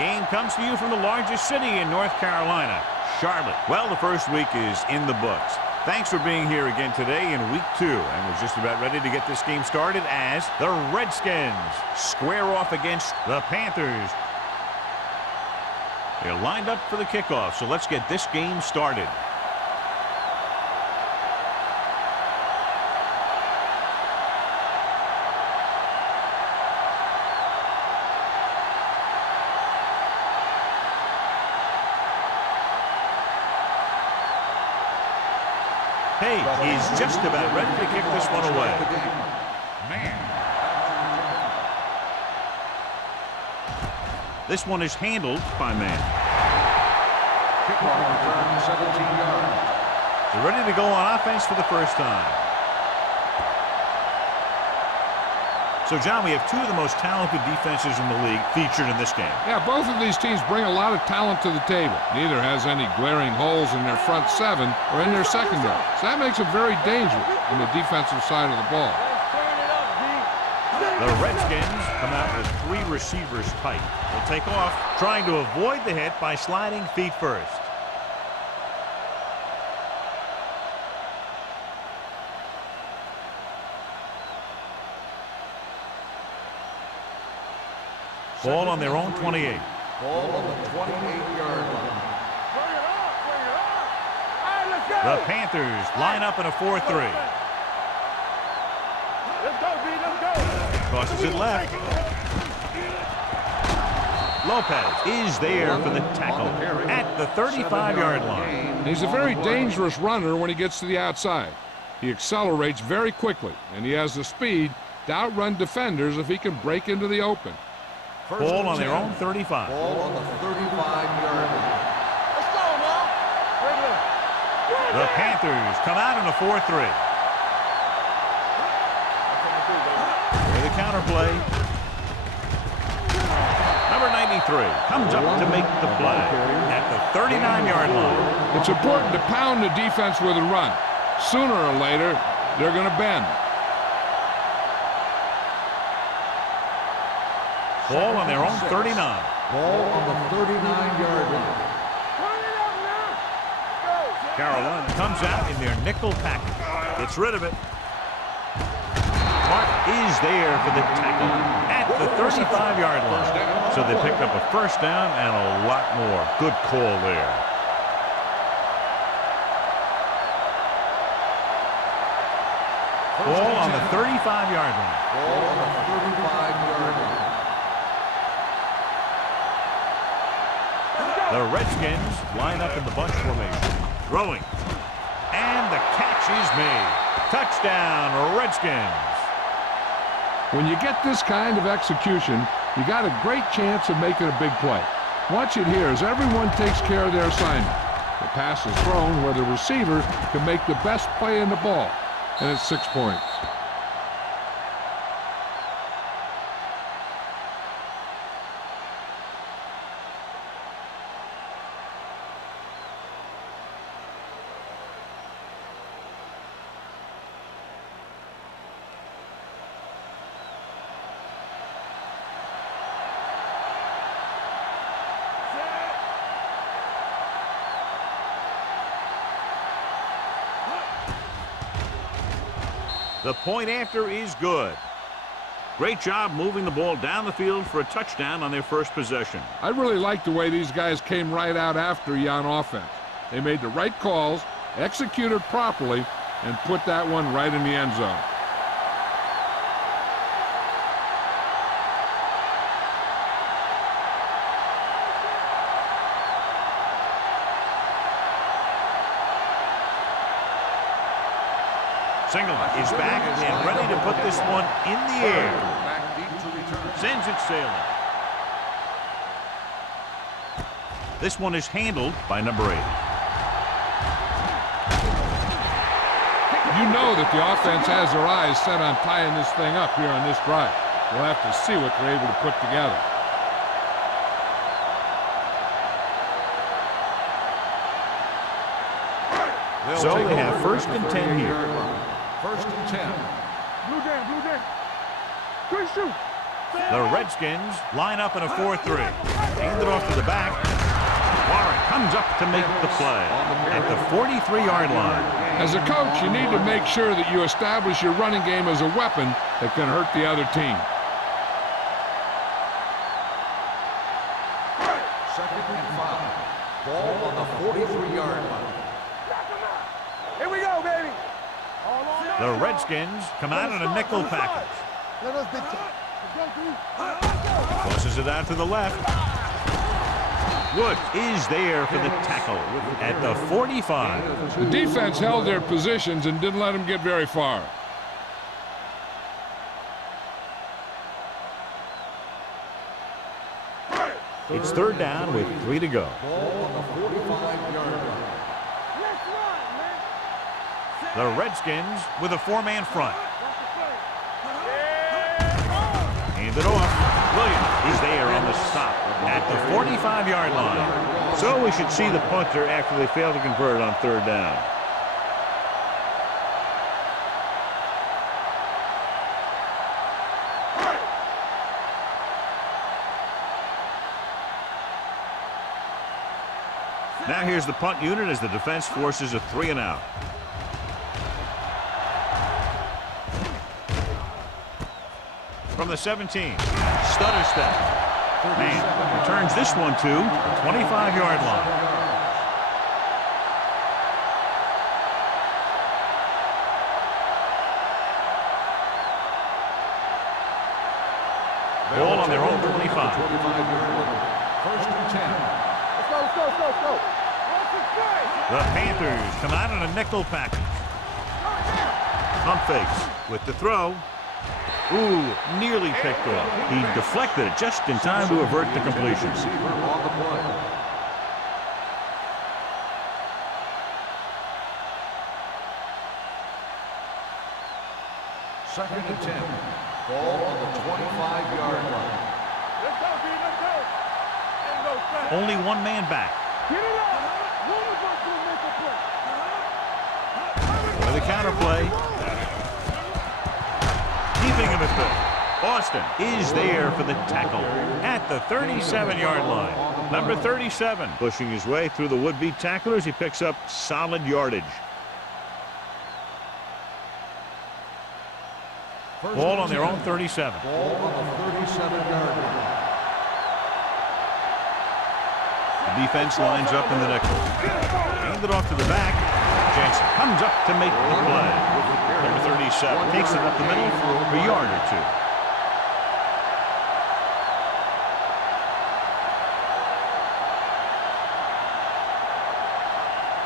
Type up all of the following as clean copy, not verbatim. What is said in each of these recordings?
game comes to you from the largest city in North Carolina, Charlotte. Well, the first week is in the books. Thanks for being here again today in week 2. And we're just about ready to get this game started as the Redskins square off against the Panthers. They're lined up for the kickoff, so let's get this game started. He's just about ready to kick this one away. This one is handled by man. Kickoff return 17 yards. They're ready to go on offense for the first time. So, John, we have two of the most talented defenses in the league featured in this game. Yeah, both of these teams bring a lot of talent to the table. Neither has any glaring holes in their front seven or in their secondary. So that makes it very dangerous on the defensive side of the ball. The Redskins come out with 3 receivers tight. They'll take off, trying to avoid the hit by sliding feet first. Ball on their own 28. Ball on the 28-yard line. The Panthers line up in a 4-3. Crosses it left. Lopez is there for the tackle at the 35-yard line. He's a very dangerous runner when he gets to the outside. He accelerates very quickly, and he has the speed to outrun defenders if he can break into the open. Ball on their own 35. Ball on the 35-yard line. Let's go now. The Panthers come out in a 4-3. For the counter play. Number 93 comes up to make the play at the 39-yard line. It's important to pound the defense with a run. Sooner or later, they're going to bend. Ball on their own 39. Ball on the 39-yard line. Carolina comes out in their nickel package. Gets rid of it. Mark is there for the tackle at the 35-yard line. So they picked up a first down and a lot more. Good call there. Ball on the 35-yard line. Ball on the 35-yard line. The Redskins line up in the bunch formation. Throwing. And the catch is made. Touchdown, Redskins. When you get this kind of execution, you got a great chance of making a big play. Watch it here as everyone takes care of their assignment. The pass is thrown where the receiver can make the best play in the ball, and it's 6 points. The point after is good. Great job moving the ball down the field for a touchdown on their first possession. I really like the way these guys came right out after you on offense. They made the right calls, executed properly, and put that one right in the end zone. Singleton is back and ready to put this one in the air. Sends it sailing. This one is handled by number 8. You know that the offense has their eyes set on tying this thing up here on this drive. We'll have to see what they're able to put together. So they have first and 10 here. First and 10. Blue game, blue game. Good shoot. The Redskins line up in a 4-3. Hand it off to the back. Warren comes up to make the play at the 43-yard line. As a coach, you need to make sure that you establish your running game as a weapon that can hurt the other team. Second and 5. Ball on the 43-yard line. Here we go, baby. The Redskins come out in a nickel package. Let us big time. Tosses it out to the left. Wood is there for the tackle at the 45. The defense held their positions and didn't let them get very far. It's third down with 3 to go. Ball on the 45-yard line. The Redskins with a 4-man front. Hand it off. Williams is there on the stop at the 45-yard line. So we should see the punter after they fail to convert on third down. Now here's the punt unit as the defense forces a 3-and-out. From the 17, stutter step. Man returns this one to the 25-yard line. Ball on their own 25. 25-yard line. First and 10. Let's go. The Panthers come out in a nickel package. Pump fakes with the throw. Ooh, nearly picked off. He deflected it just in time to avert the completion. Receiver on the play. Second and 10. Ball on the 25-yard line. Let's go, B. Let's go. Ain't no fast. Only one man back. Get it up. One of us will make a play. For the counter play. Keeping him at third. Austin is there for the tackle at the 37-yard line. Number 37 pushing his way through the would-be tacklers. He picks up solid yardage. Ball on their own 37. Ball on the 37-yard line. The defense lines up in the nickel. Hand it off to the back. Jensen comes up to make the play. Number 37 takes it up the middle for a yard or two.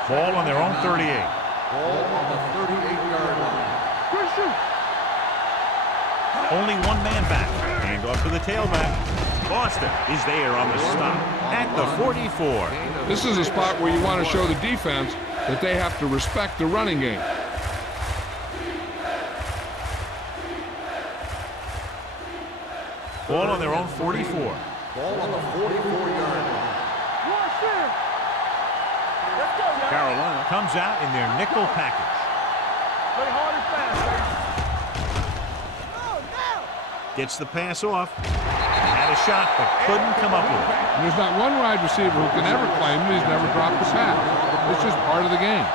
Ball on their own 38. Ball on the 38-yard line. Only one man back. Hand off to the tailback. Boston is there on the stop at the 44. This is a spot where you want to show the defense that they have to respect the running game. Ball on their own 44. Ball on the 44-yard line. Carolina comes out in their nickel package. Play hard and fast, Gets the pass off. Had a shot, but couldn't come up with it. And there's not one wide receiver who can ever claim that he's never dropped a pass. It's just part of the game.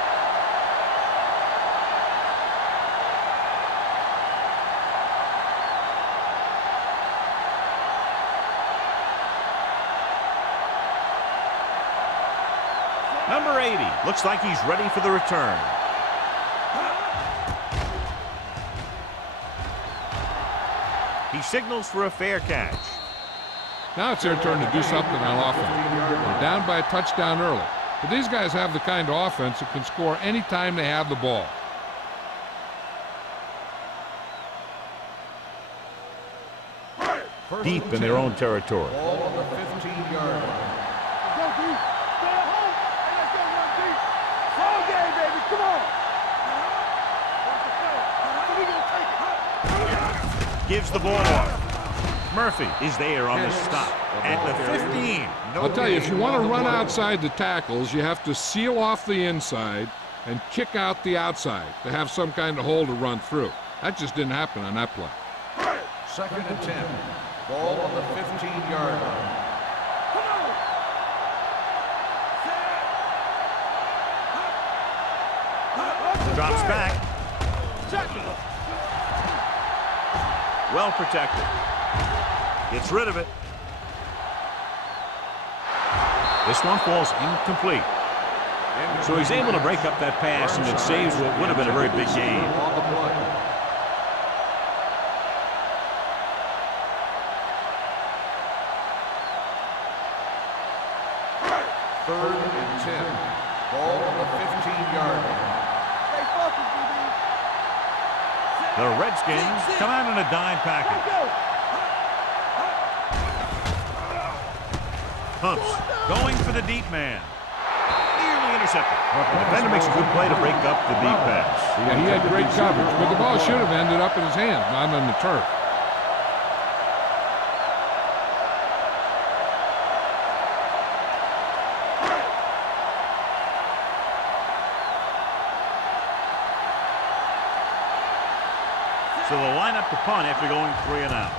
Number 80 looks like he's ready for the return. He signals for a fair catch. Now it's their turn to do something on offense. They're down by a touchdown early. But these guys have the kind of offense that can score any time they have the ball. Deep in their own territory. Ball on the 15-yard line. Gives the ball off. Murphy is there on the stop at the 15. I'll tell you, if you want to run outside the tackles, you have to seal off the inside and kick out the outside to have some kind of hole to run through. That just didn't happen on that play. Second and 10. Ball on the 15-yard line. Drops back. Well protected. Gets rid of it. This one falls incomplete. So he's able to break up that pass, and it saves what would have been a very big gain. On the play. Third and 10. Ball on the 15-yard line. Stay focused, DB. The Redskins come out in a dime package. Pumps going for the deep man. Nearly intercepted. The defender makes a good play to break up the deep pass. Yeah, he had great coverage, but the ball should have ended up in his hands, not on the turf. So they'll line up to punt after going 3 and out.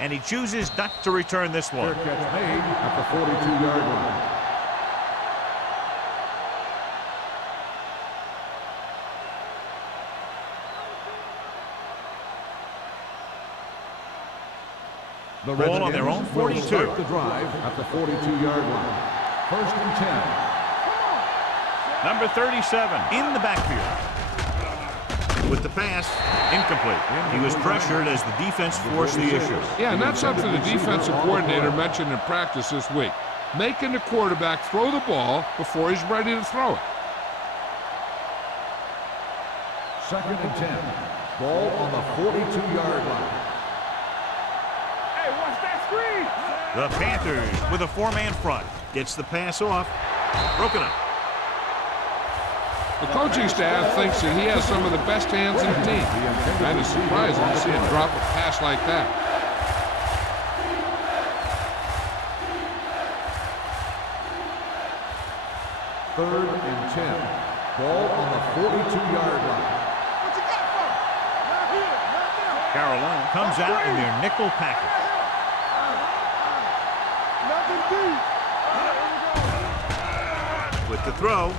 And he chooses not to return this one. Fair catch made at the 42-yard line. The Ball on their own 42. Start the drive at the 42-yard line. First and 10. Number 37 in the backfield. With the pass, incomplete. He was pressured as the defense forced the issue. Yeah, and that's something the defensive coordinator mentioned in practice this week. Making the quarterback throw the ball before he's ready to throw it. Second and 10. Ball on the 42-yard line. Hey, watch that screen. The Panthers with a 4-man front. Gets the pass off. Broken up. The coaching staff thinks that he has some of the best hands in the team. Kind of surprising to see him drop a pass like that. Third and 10. Ball on the 42-yard line. What you got for me? Not here, not now. Carolina comes out in their nickel package. Nothing deep. With the throw.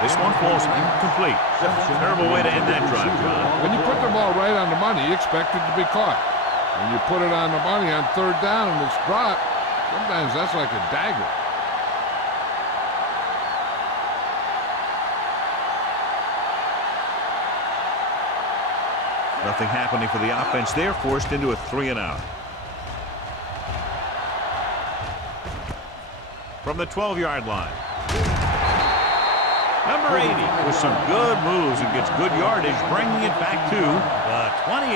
This one falls incomplete. Terrible way to end that drive, John. When you put the ball right on the money, you expect it to be caught. When you put it on the money on third down and it's dropped, sometimes that's like a dagger. Nothing happening for the offense there, forced into a 3 and out. From the 12-yard line. Number 80 with some good moves and gets good yardage, bringing it back to the 28.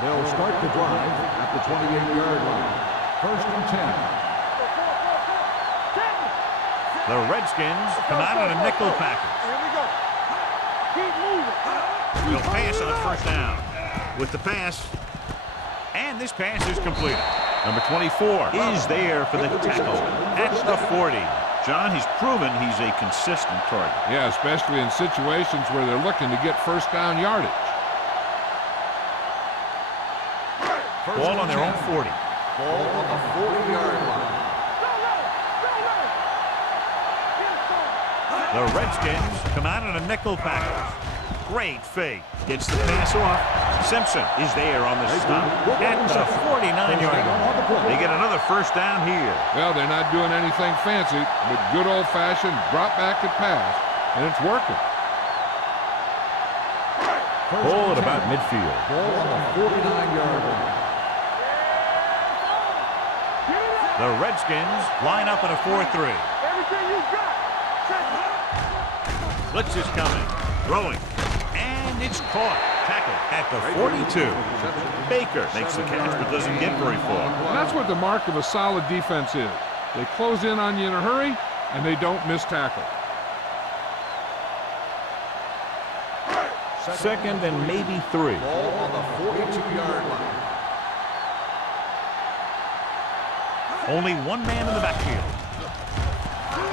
They'll start the drive at the 28-yard line. First and 10. The Redskins come out in a nickel package. Here we go. Keep moving. They'll pass on first down. With the pass. And this pass is completed. Number 24 is there for the tackle at the 40. John, he's proven he's a consistent target. Yeah, especially in situations where they're looking to get first down yardage. Ball on their own 40. Ball on the 40-yard line. The Redskins come out in a nickel package. Great fake. Gets the pass off. Simpson is there on the stop at the 49-yard line. They get another first down here. Well, they're not doing anything fancy, but good old-fashioned drop back and pass, and it's working. Ball at about midfield. Ball on the 49-yard line. The Redskins line up in a 4-3. Everything you got. Blitz is coming. Throwing. And it's caught. Tackle at the 42. Baker makes the catch but doesn't get very far. And that's what the mark of a solid defense is. They close in on you in a hurry, and they don't miss tackle. Second and maybe 3. Ball on the 42-yard line. Only one man in the backfield.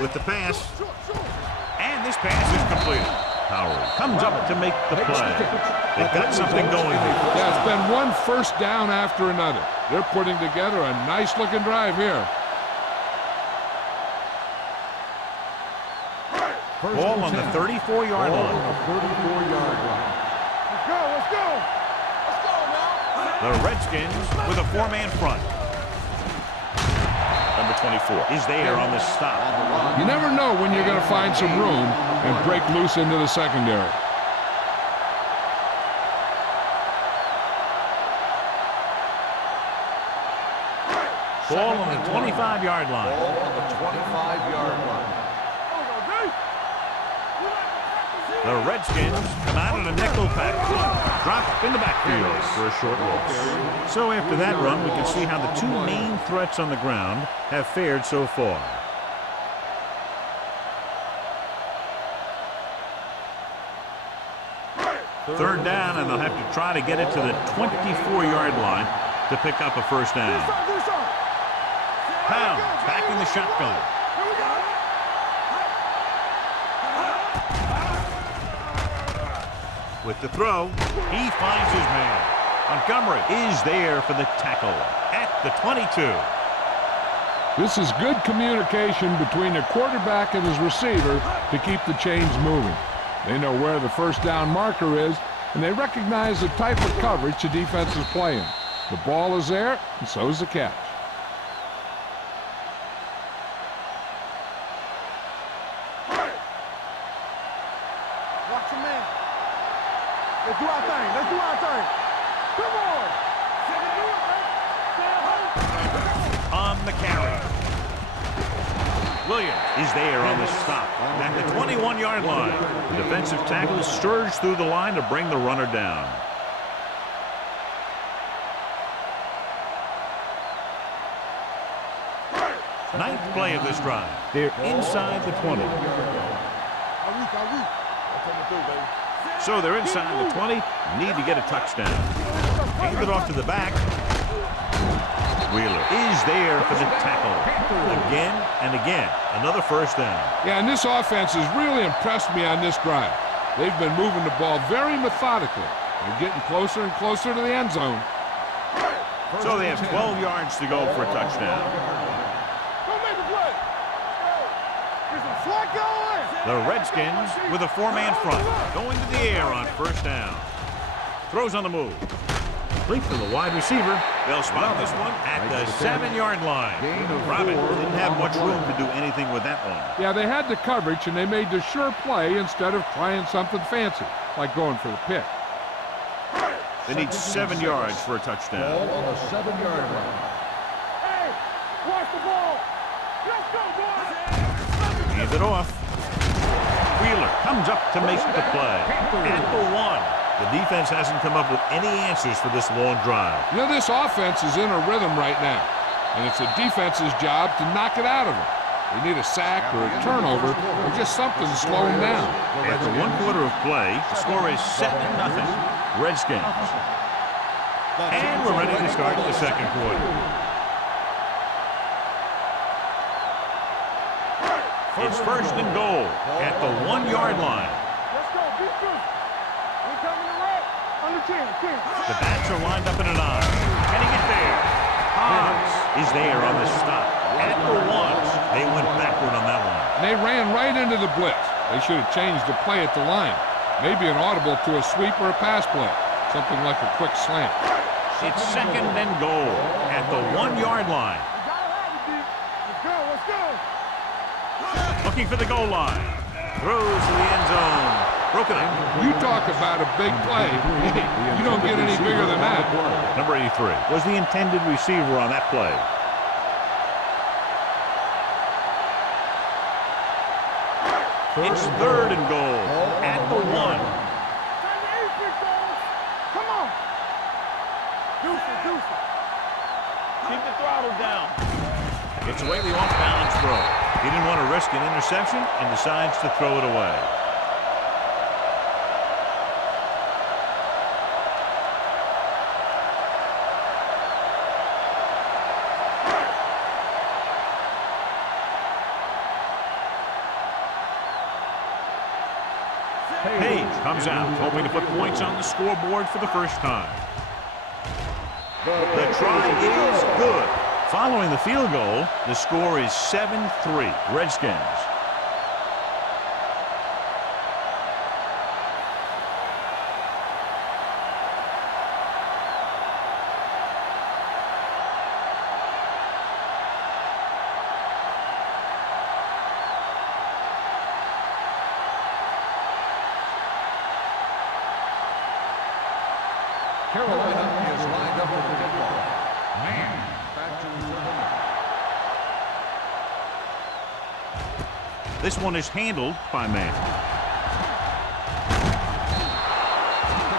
With the pass. And this pass is completed. Howard comes up to make the play. They've got something going here. Yeah, it's been one first down after another. They're putting together a nice-looking drive here. Ball on the 34-yard line. Let's go, let's go. Let's go now. The Redskins with a four-man front. Number 24 is there on the stop. You never know when you're going to find some room and break loose into the secondary. Ball on the 25-yard line. Ball on the 25-yard line. The Redskins come out in a nickel package. Drop in the backfield for a short loss. So after that run, we can see how the two main threats on the ground have fared so far. Third down, and they'll have to try to get it to the 24-yard line to pick up a first down. Pound back in the shotgun. With the throw, he finds his man. Montgomery is there for the tackle at the 22. This is good communication between the quarterback and his receiver to keep the chains moving. They know where the first down marker is, and they recognize the type of coverage the defense is playing. The ball is there, and so is the catch. Watch your man. Let's do our thing. Let's do our thing. Come on. On the carry. Williams is there on the stop at the 21-yard line. The defensive tackle surged through the line to bring the runner down. Ninth play of this drive. They're inside the 20. So they're inside the 20. Need to get a touchdown. Hand it off to the back. Wheeler is there for the tackle. Again and again. Another first down. Yeah, and this offense has really impressed me on this drive. They've been moving the ball very methodically. They're getting closer and closer to the end zone. So they have 12 yards to go for a touchdown. Don't make a play. Get some slack going. The Redskins with a four-man front. Going to the air on first down. Throws on the move. Complete to the wide receiver. They'll spot this one at the 7-yard line. Robin didn't have much room to do anything with that one. Yeah, they had the coverage, and they made the sure play instead of trying something fancy, like going for the pick. They need 7 yards for a touchdown. Ball on the 7-yard line. Hey, watch the ball. Let's go, boys. Hands it off. Wheeler comes up to make the play. At the 1. The defense hasn't come up with any answers for this long drive. You know, this offense is in a rhythm right now, and it's the defense's job to knock it out of them. They need a sack or a turnover or just something to slow them down. After 1 quarter of play, the score is 7-0. Redskins. And we're ready to start the second quarter. It's first and goal at the 1-yard line. Let's go. Be true. We coming to right. Under 10. The bats are lined up in an eye. Can he get there? Hobbs is there on the stop. At the 1. They went backward on that one. They ran right into the blitz. They should have changed the play at the line. Maybe an audible to a sweep or a pass play. Something like a quick slant. It's second and goal at the 1-yard line. Let's go. Let's go. Looking for the goal line. Throws to the end zone. Broken up. You talk about a big play. You don't get any bigger than that. Number 83 was the intended receiver on that play. It's third and goal at the 1. Come on. Deuce it. Keep the throttle down. Gets away the off-balance throw. He didn't want to risk an interception and decides to throw it away. Page comes out, hoping to put points on the scoreboard for the first time. The try is good. Following the field goal, the score is 7-3, Redskins. Carolina is lined up with the football. Man, back to reserve. This one is handled by Man.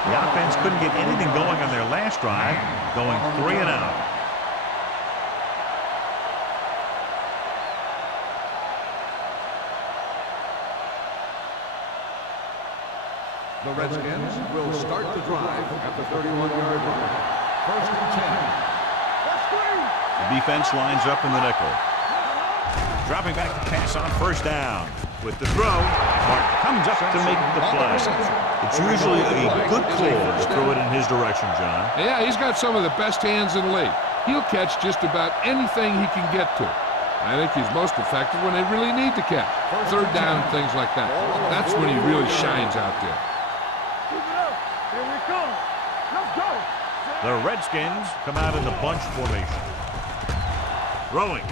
The offense couldn't get anything going on their last drive, going 3 and out. The Redskins will start the drive at the 31-yard line. First and 10. The defense lines up in the nickel. Dropping back to pass on first down. With the throw, Mark comes up to make the play. It's usually a good call to throw it in his direction, John. Yeah, he's got some of the best hands in the league. He'll catch just about anything he can get to. I think he's most effective when they really need to catch. Third down and things like that. That's when he really shines out there. The Redskins come out in the bunch formation. Throwing.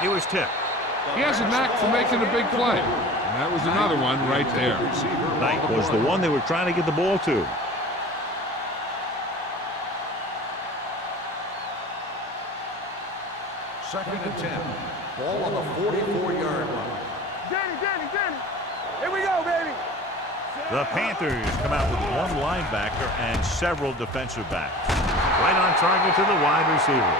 He was tipped. He has a knack for making a big play. And that was another one right there. Knight was the one they were trying to get the ball to. Second and 10. Ball on the 44-yard line. Danny. Here we go, baby. The Panthers come out with one linebacker and several defensive backs. Right on target to the wide receiver.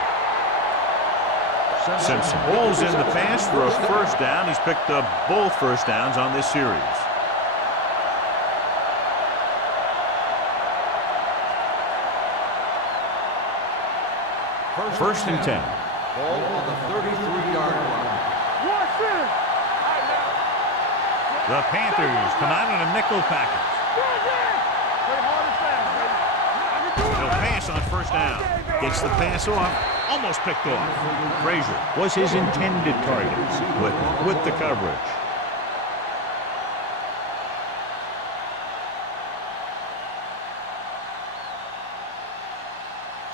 Simpson pulls in the pass for a first down. He's picked up both first downs on this series. First and 10. Ball on the 33-yard line. The Panthers come out in a nickel package. He'll pass on first down. Gets the pass off. Almost picked off. Frazier was his intended target with the coverage.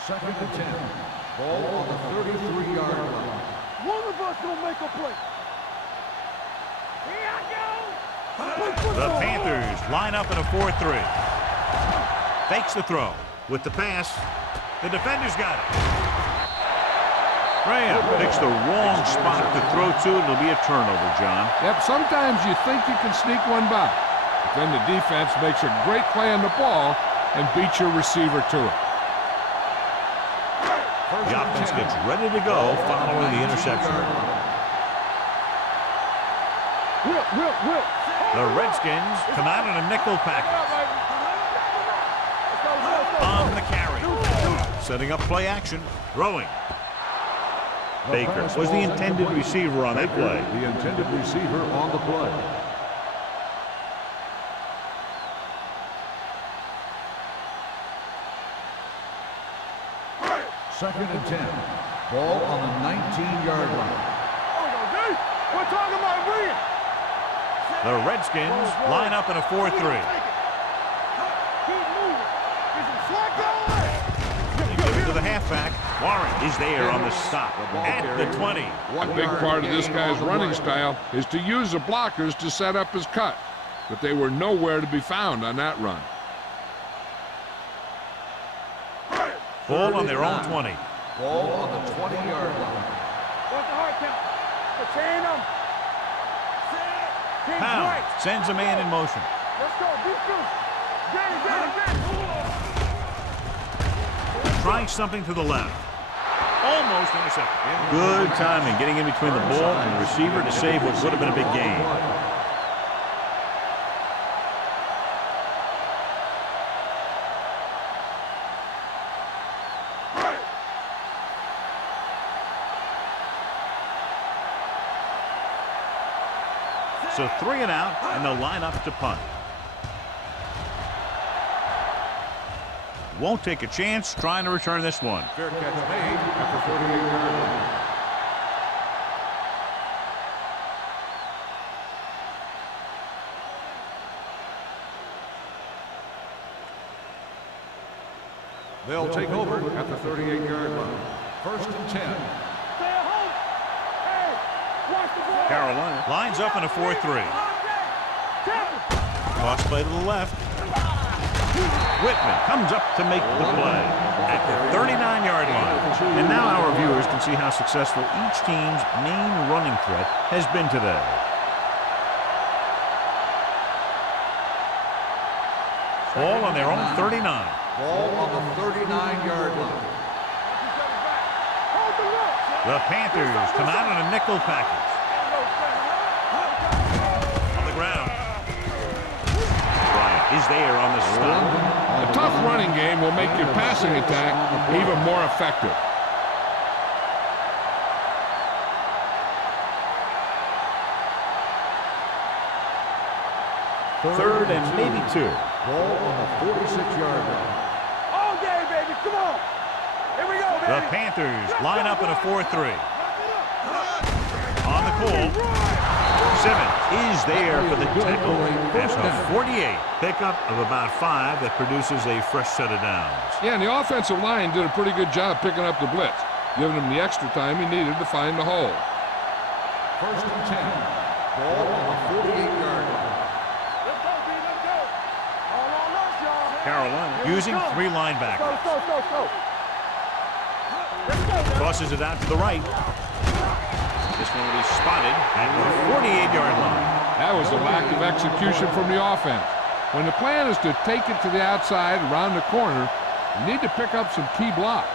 Second and 10. Ball on the 33-yard line. One of us gonna make a play. The Panthers line up in a 4-3. Fakes the throw. With the pass, the defender's got it. Graham picks the wrong spot to throw to. It'll be a turnover, John. Yep, sometimes you think you can sneak one by. But then the defense makes a great play on the ball and beats your receiver to it. The offense gets ready to go following the interception. The Redskins come out in a nickel package. On the carry. Setting up play action. Throwing. Baker was the intended receiver on that play. The intended receiver on the play. Second and 10. Ball on the 19-yard line. We're talking about Williams. The Redskins line up in a 4-3. They give it to the halfback. Warren is there on the stop at the 20. A big part of this guy's running style is to use the blockers to set up his cut. But they were nowhere to be found on that run. Ball on their own 20. Ball on the 20-yard line. What's the hard count? Retain them. Pound sends a man in motion. Let's go. Defense. Trying something to the left. Almost intercepted. Good timing getting in between the ball and the receiver to save what would have been a big gain. So 3 and out, and they'll line up to punt. Won't take a chance trying to return this one. Fair catch made at the 38-yard line. They'll take over at the 38-yard line. 1st and 10. Carolina lines up in a 4-3. Cross play to the left. Whitman comes up to make the play at the 39-yard line. And now our viewers can see how successful each team's main running threat has been today. Ball on their own 39. Ball on the 39-yard line. The Panthers come out in a nickel package. On the ground. Bryant is there on the stop. A tough running game will make your passing attack even more effective. Third and maybe 2. Ball on the 46-yard line. All day, baby. Come on. Here we go, baby. The Panthers line up in a 4-3. On the call. Simmons is there for the tackle. That's a 48. Pickup of about 5 that produces a fresh set of downs. Yeah, and the offensive line did a pretty good job picking up the blitz, giving him the extra time he needed to find the hole. 1st and 10. Ball on the 48-yard line. Carolina using 3 linebackers. Tosses it out to the right. This one will be spotted at the 48-yard line. That was a lack of execution from the offense. When the plan is to take it to the outside around the corner, you need to pick up some key blocks.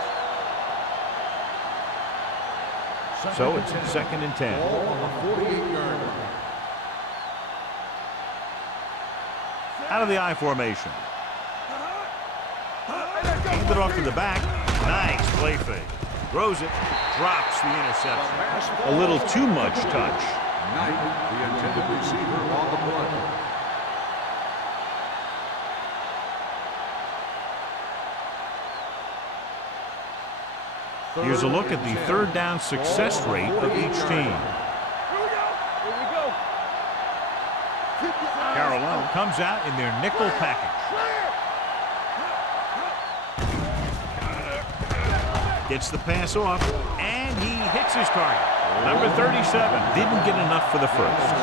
So it's 2nd and 10. Ball on the 48-yard line. Out of the I formation. Hand it off to the back. Nice play fake. Throws it. Drops the interception. A little too much touch. Knight, the intended receiver, on the play. Here's a look at the 3rd down success rate of each team. Carolina comes out in their nickel package. Gets the pass off, and he hits his target. Number 37 didn't get enough for the first.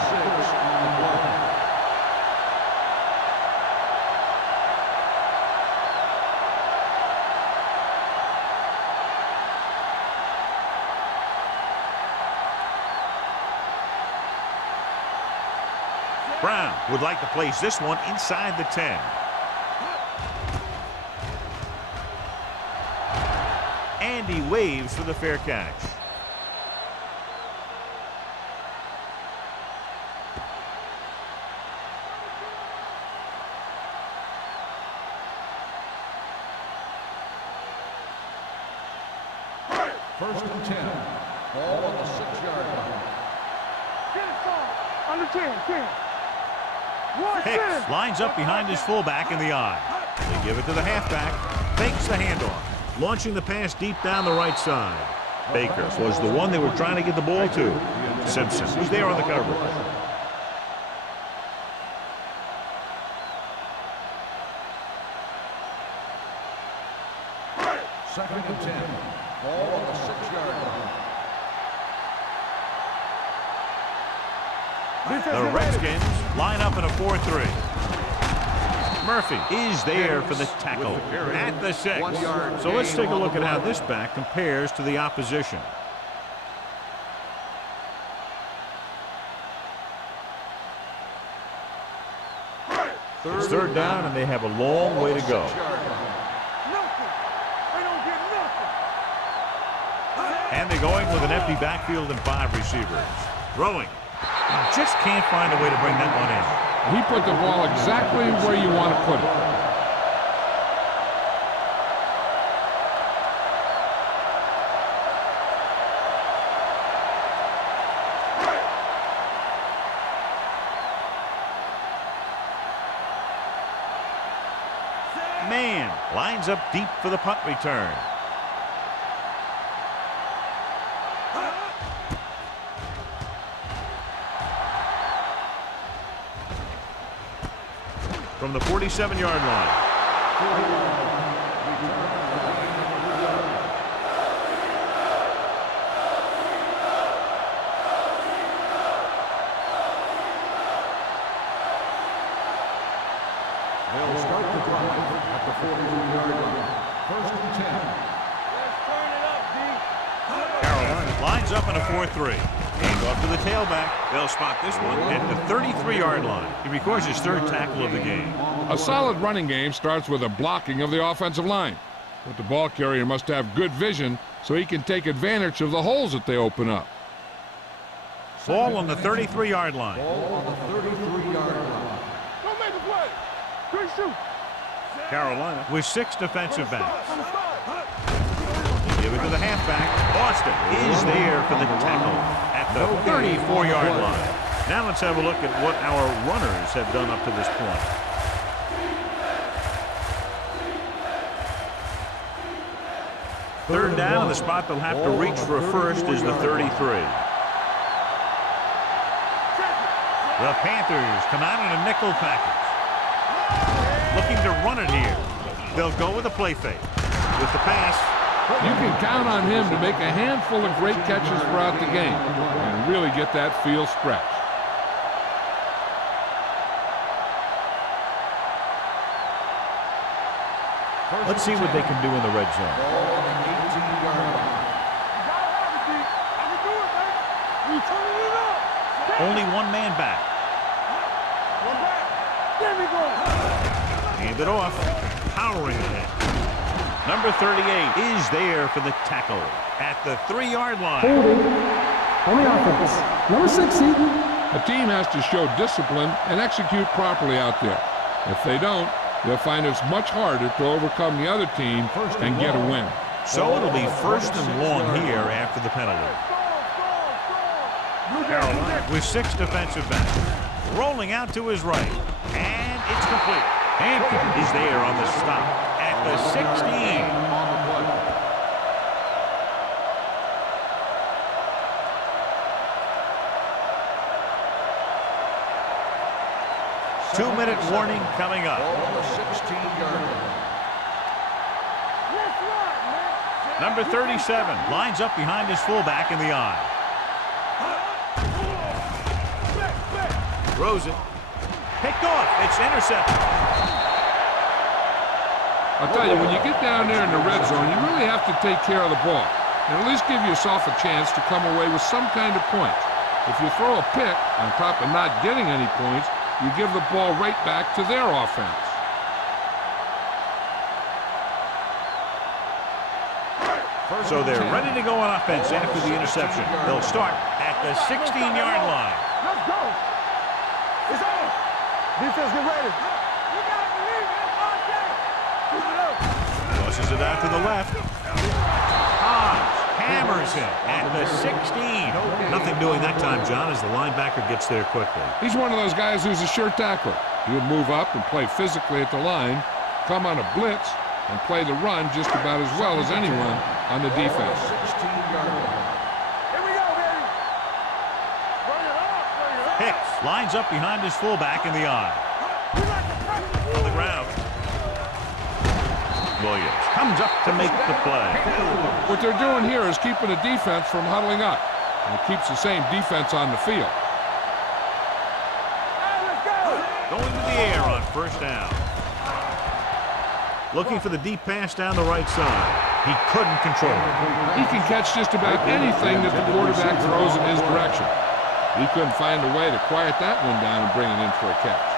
Brown would like to place this one inside the 10. And he waves for the fair catch. First and 10. Ball on the 6-yard line. Under 10. Hicks lines up behind his fullback in the I. They give it to the halfback. Fakes the handoff. Launching the pass deep down the right side. Baker was the one they were trying to get the ball to. Simpson was there on the coverage. Second and 10. Ball on the 6-yard line. The Redskins line up in a 4-3. Murphy is there for the tackle at the 6. So let's take a look at how this back compares to the opposition. It's 3rd down, and they have a long way to go. And they're going with an empty backfield and 5 receivers. Throwing. Just can't find a way to bring that one in. He put the ball exactly where you want to put it. Man lines up deep for the punt return. From the 47-yard line. They'll start the drive at the 42-yard line. First and 10. Let's turn it up, D. Carolina lines up in a 4-3. Hand off to the tailback. They'll spot this one at the 33-yard line. He records his third tackle of the game. A solid running game starts with a blocking of the offensive line. But the ball carrier must have good vision so he can take advantage of the holes that they open up. Ball on the 33-yard line. Ball on the 33-yard line. Don't make a play. Good shoot. Carolina with 6 defensive backs. Give it to the halfback. Boston is there for the tackle at the 34-yard line. Now let's have a look at what our runners have done up to this point. Third down, and the spot they'll have to reach for a first is the 33. The Panthers come out in a nickel package. Looking to run it here. They'll go with a play fake. With the pass. You can count on him to make a handful of great catches throughout the game and really get that field stretch. Let's see what they can do in the red zone. Ball on the 18-yard line. I can do it, man. We turning it up. Only one man back. One back. There we go. Hand it off. Powering ahead. Number 38 is there for the tackle at the 3-yard line. Holding on the offense. Number 60. A team has to show discipline and execute properly out there. If they don't, they'll find it's much harder to overcome the other team and get a win. So it'll be first and long here after the penalty. Carolina with 6 defensive backs. Rolling out to his right. And it's complete. Hampton is there on the stop at the 16. 2-minute warning coming up. Ball on the 16-yard line. Number 37 lines up behind his fullback in the eye. Throws it. Picked off. It's intercepted. I'll tell you, when you get down there in the red zone, you really have to take care of the ball and at least give yourself a chance to come away with some kind of points. If you throw a pick on top of not getting any points, you give the ball right back to their offense. So they're ready to go on offense after the interception. They'll start at the 16-yard line. Let's go. It's on. Defense, get ready. You got to believe it. Keep it up. Tosses it out to the left. Hammers him at the 16. Nothing doing that time, John, as the linebacker gets there quickly. He's one of those guys who's a sure tackler. He'll move up and play physically at the line, come on a blitz, and play the run just about as well as anyone on the defense. 16-yard line. Here we go, baby. Bring it up. Bring it up. Hicks lines up behind his fullback in the eye. On the ground. Williams comes up to make the play. What they're doing here is keeping the defense from huddling up, and it keeps the same defense on the field. Hey, let's go. Going to the air on first down. Looking for the deep pass down the right side. He couldn't control it. He can catch just about anything that the quarterback throws in his direction. He couldn't find a way to quiet that one down and bring it in for a catch.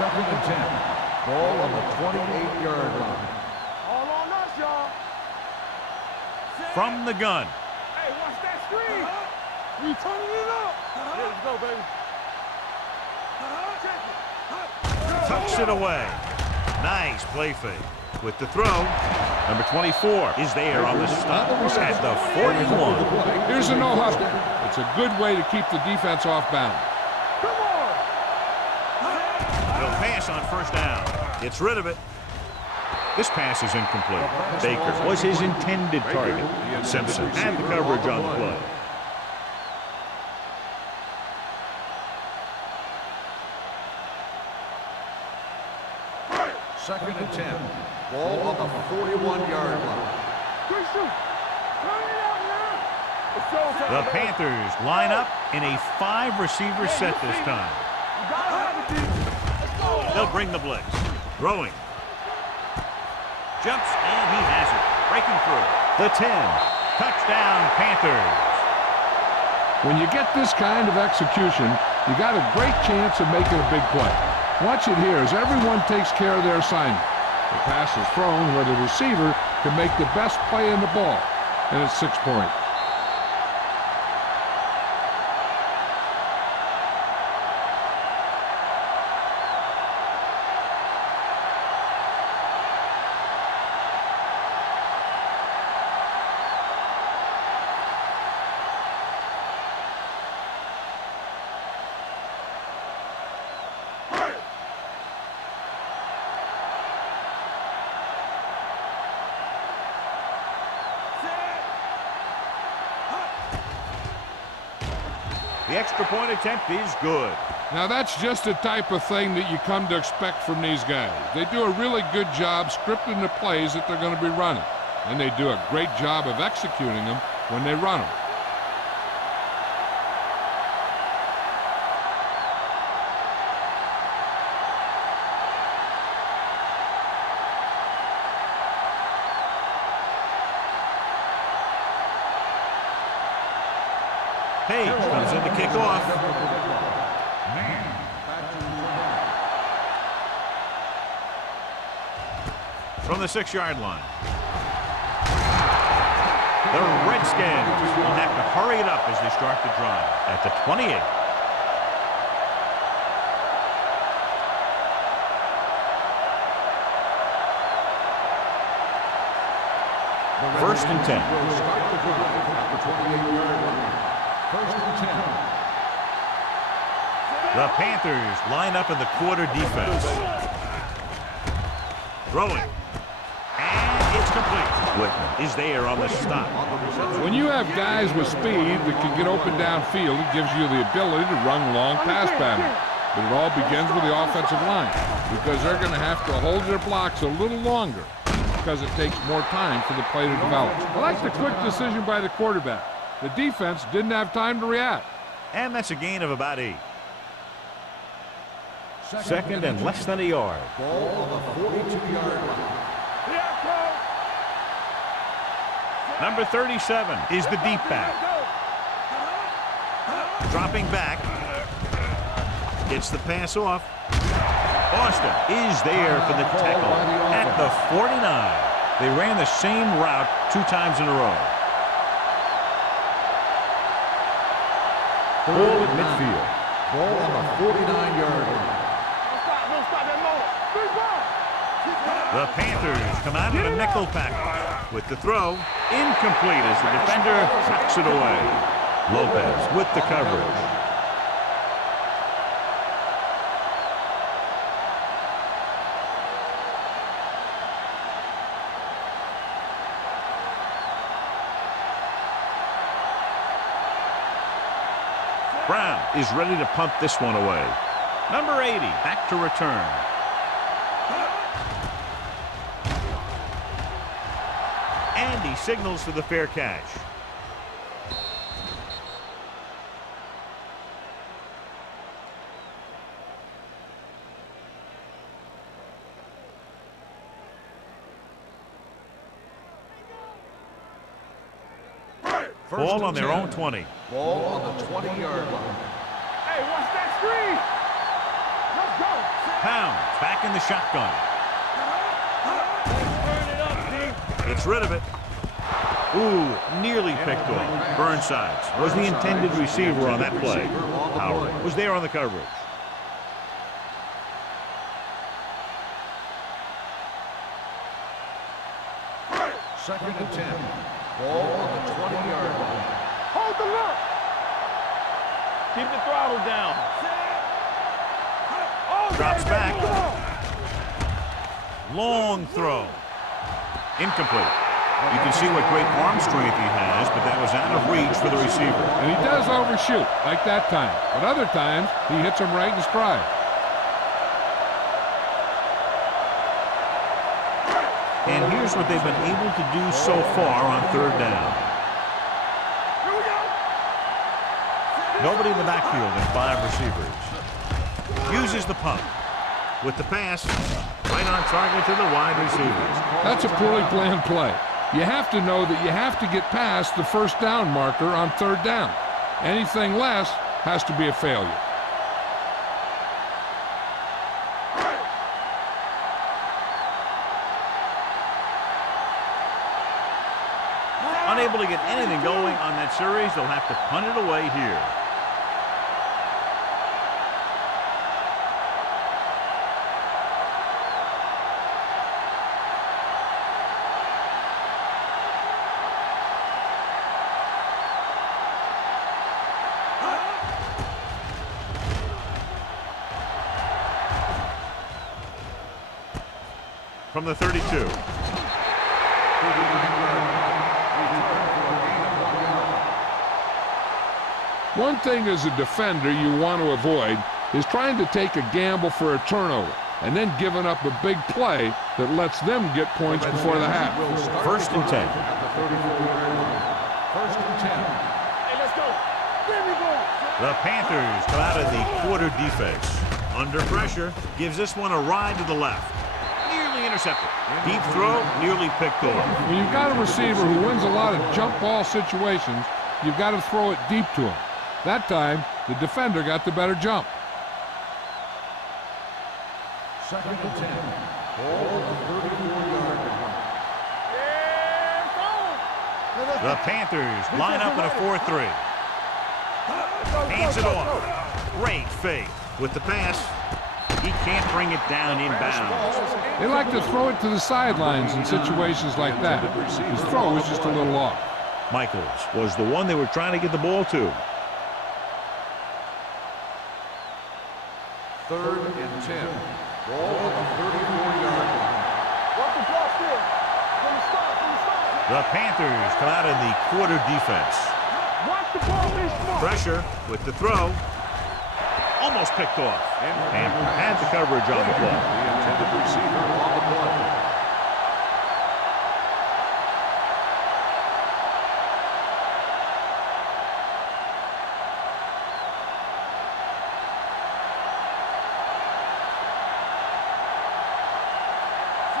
Second and 10. Ball on the 28-yard line. All on us, y'all. From the gun. Hey, watch that screen. We turning it up. Here we go, baby. Tucks it away. Nice play fake. With the throw, number 24 is there on the stop at the 41. Here's a no-huddle. It's a good way to keep the defense off balance. Come on. on first down. Gets rid of it. This pass is incomplete. Baker was his intended target. Simpson had the coverage on the play. Second and 10. Ball on the 41-yard line. The Panthers line up in a 5-receiver set this time. They'll bring the blitz. Throwing. Jumps, and he has it. Breaking through. The 10. Touchdown, Panthers. When you get this kind of execution, you got a great chance of making a big play. Watch it here as everyone takes care of their assignment. The pass is thrown where the receiver can make the best play in the ball, and it's 6 points. The extra point attempt is good. Now that's just the type of thing that you come to expect from these guys. They do a really good job scripting the plays that they're going to be running. And they do a great job of executing them when they run them. Page comes in to kick off. From the 6-yard line. The Redskins will have to hurry it up as they start the drive at the 28. First and 10. Will start the drive at the 28-yard line. First and 10. The Panthers line up in the quarter defense. Throwing. And it's complete. Whitman is there on the stop. When you have guys with speed that can get open downfield, it gives you the ability to run long pass patterns. But it all begins with the offensive line because they're going to have to hold their blocks a little longer because it takes more time for the play to develop. I like the quick decision by the quarterback. The defense didn't have time to react. And that's a gain of about 8. Second and less than a yard. Ball on the 42-yard line. Number 37 is the deep back. Dropping back. Gets the pass off. Austin is there for the tackle at the 49. They ran the same route 2 times in a row. Ball at midfield. Ball on the 49-yard line. The Panthers come out in a nickel package with the throw. Incomplete as the defender knocks it away. Lopez with the coverage. Brown is ready to punt this one away. Number 80 back to return. And he signals for the fair catch. Ball on their own 20. Ball on the 20-yard line. Hey, watch that screen. Let's go. Pounds back in the shotgun. Burn it up, D. Gets rid of it. Ooh, nearly picked off. Burnsides was the intended receiver on that play. Howard was there on the coverage. Second and 10. Ball on the 20-yard line. Hold the look. Keep the throttle down. Hold Drops back. Long throw. Incomplete. You can see what great arm strength he has, but that was out of reach for the receiver. And he does overshoot, like that time. But other times, he hits him right in stride. And here's what they've been able to do so far on third down. Nobody in the backfield and 5 receivers. Uses the pump. With the pass, right on target to the wide receivers. That's a poorly planned play. You have to know that you have to get past the first down marker on third down. Anything less has to be a failure. Unable to get anything going on that series, they'll have to punt it away here. From the 32. One thing as a defender you want to avoid is trying to take a gamble for a turnover and then giving up a big play that lets them get points before the half. First and 10. First and 10. Hey, let's go. There we go. The Panthers come out of the quarter defense. Under pressure, gives this one a ride to the left. Nearly intercepted. Deep throw, nearly picked off. When you've got a receiver who wins a lot of jump ball situations, you've got to throw it deep to him. That time, the defender got the better jump. Second and 10. Ball on the 34-yard line. The Panthers line up in a 4-3. Hands it off. Great fake. With the pass, he can't bring it down inbounds. They like to throw it to the sidelines in situations like that. His throw was just a little off. Michaels was the one they were trying to get the ball to. Third and 10. Ball on the 34-yard line. Watch the block here. From the start, from the start. The Panthers come out in the quarter defense. Watch the ball be smart. Pressure with the throw. Almost picked off. And had the coverage on the play. The intended receiver on the play.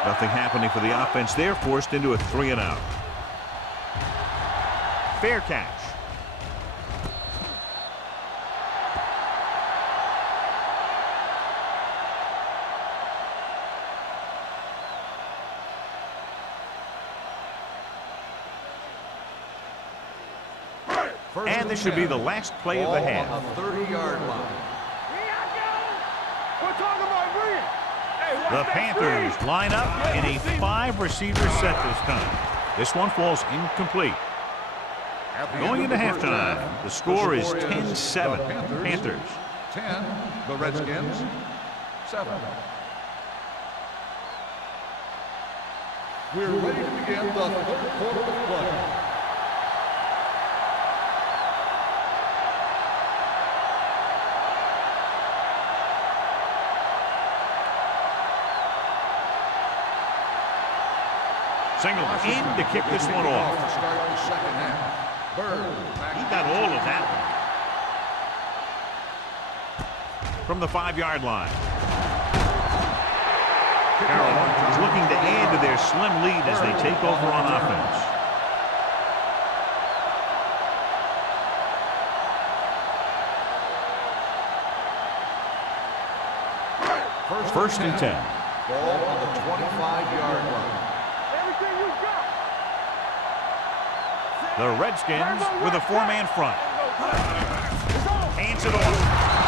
Nothing happening for the offense there, forced into a 3-and-out. Fair catch. And this should be the last play of the half. On the 30-yard line. We're talking about green. Hey, watch The that Panthers screen. line up in a 5-receiver set this time. This one falls incomplete. Going into halftime, the score is 10-7. Panthers. 10. The Redskins. 7. We're ready to begin the third quarter of play. Single in to kick this one off. To start the second half. Bird. He got all of that one. From the 5-yard line. Carolina is looking to add to their slim lead as they take over on offense. First and 10. Ball on the 25-yard line. Everything you got. The Redskins with a 4-man front. Hands it off.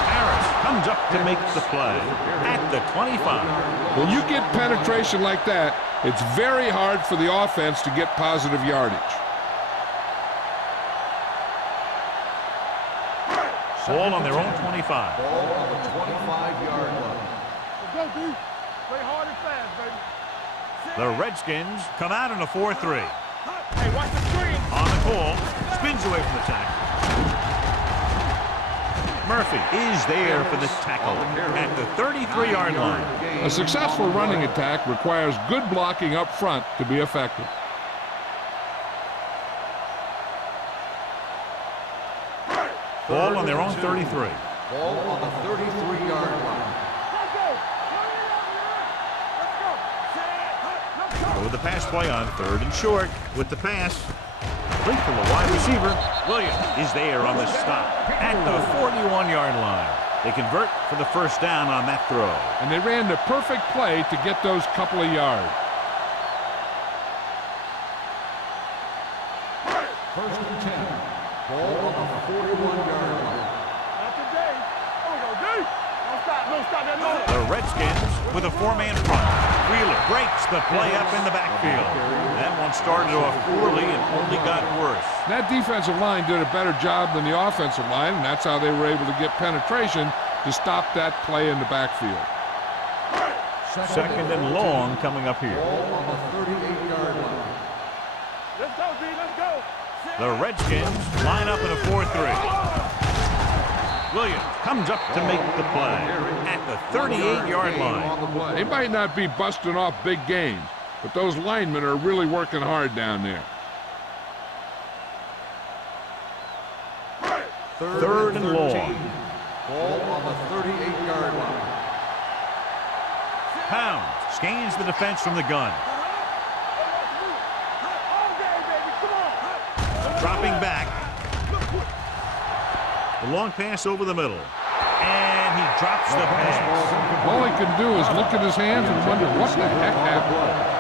Harris comes up to make the play at the 25. When you get penetration like that, it's very hard for the offense to get positive yardage. Ball on their own 25. Ball on the 25-yard line. Go, D. Play hard and fast, baby. The Redskins come out in a 4-3. Hey, watch the screen. On the call, spins away from the tackle. Murphy is there for the tackle at the 33-yard line. A successful running attack requires good blocking up front to be effective. Ball on their own 33. Ball on the 33-yard line. With the pass play on 3rd and short. With the pass, complete from the wide receiver. Williams is there on the stop at the 41-yard line. They convert for the first down on that throw. And they ran the perfect play to get those couple of yards. First and 10. Ball on the 41-yard line. Not today. Oh, we go, D. Don't stop. Don't stop that noise. The Redskins with a 4-man front. Wheeler breaks the play up in the backfield. That one started off poorly and only got worse. That defensive line did a better job than the offensive line, and that's how they were able to get penetration to stop that play in the backfield. Second and long coming up here. Ball on the 38-yard line. Let's go, D. Let's go. The Redskins line up in a 4-3. Williams comes up to make the play at the 38-yard line. They might not be busting off big games, but those linemen are really working hard down there. Third and long. Ball on the 38-yard line. Pound scans the defense from the gun. Dropping back. The long pass over the middle. And he drops the pass. All he can do is look at his hands and wonder what the heck happened.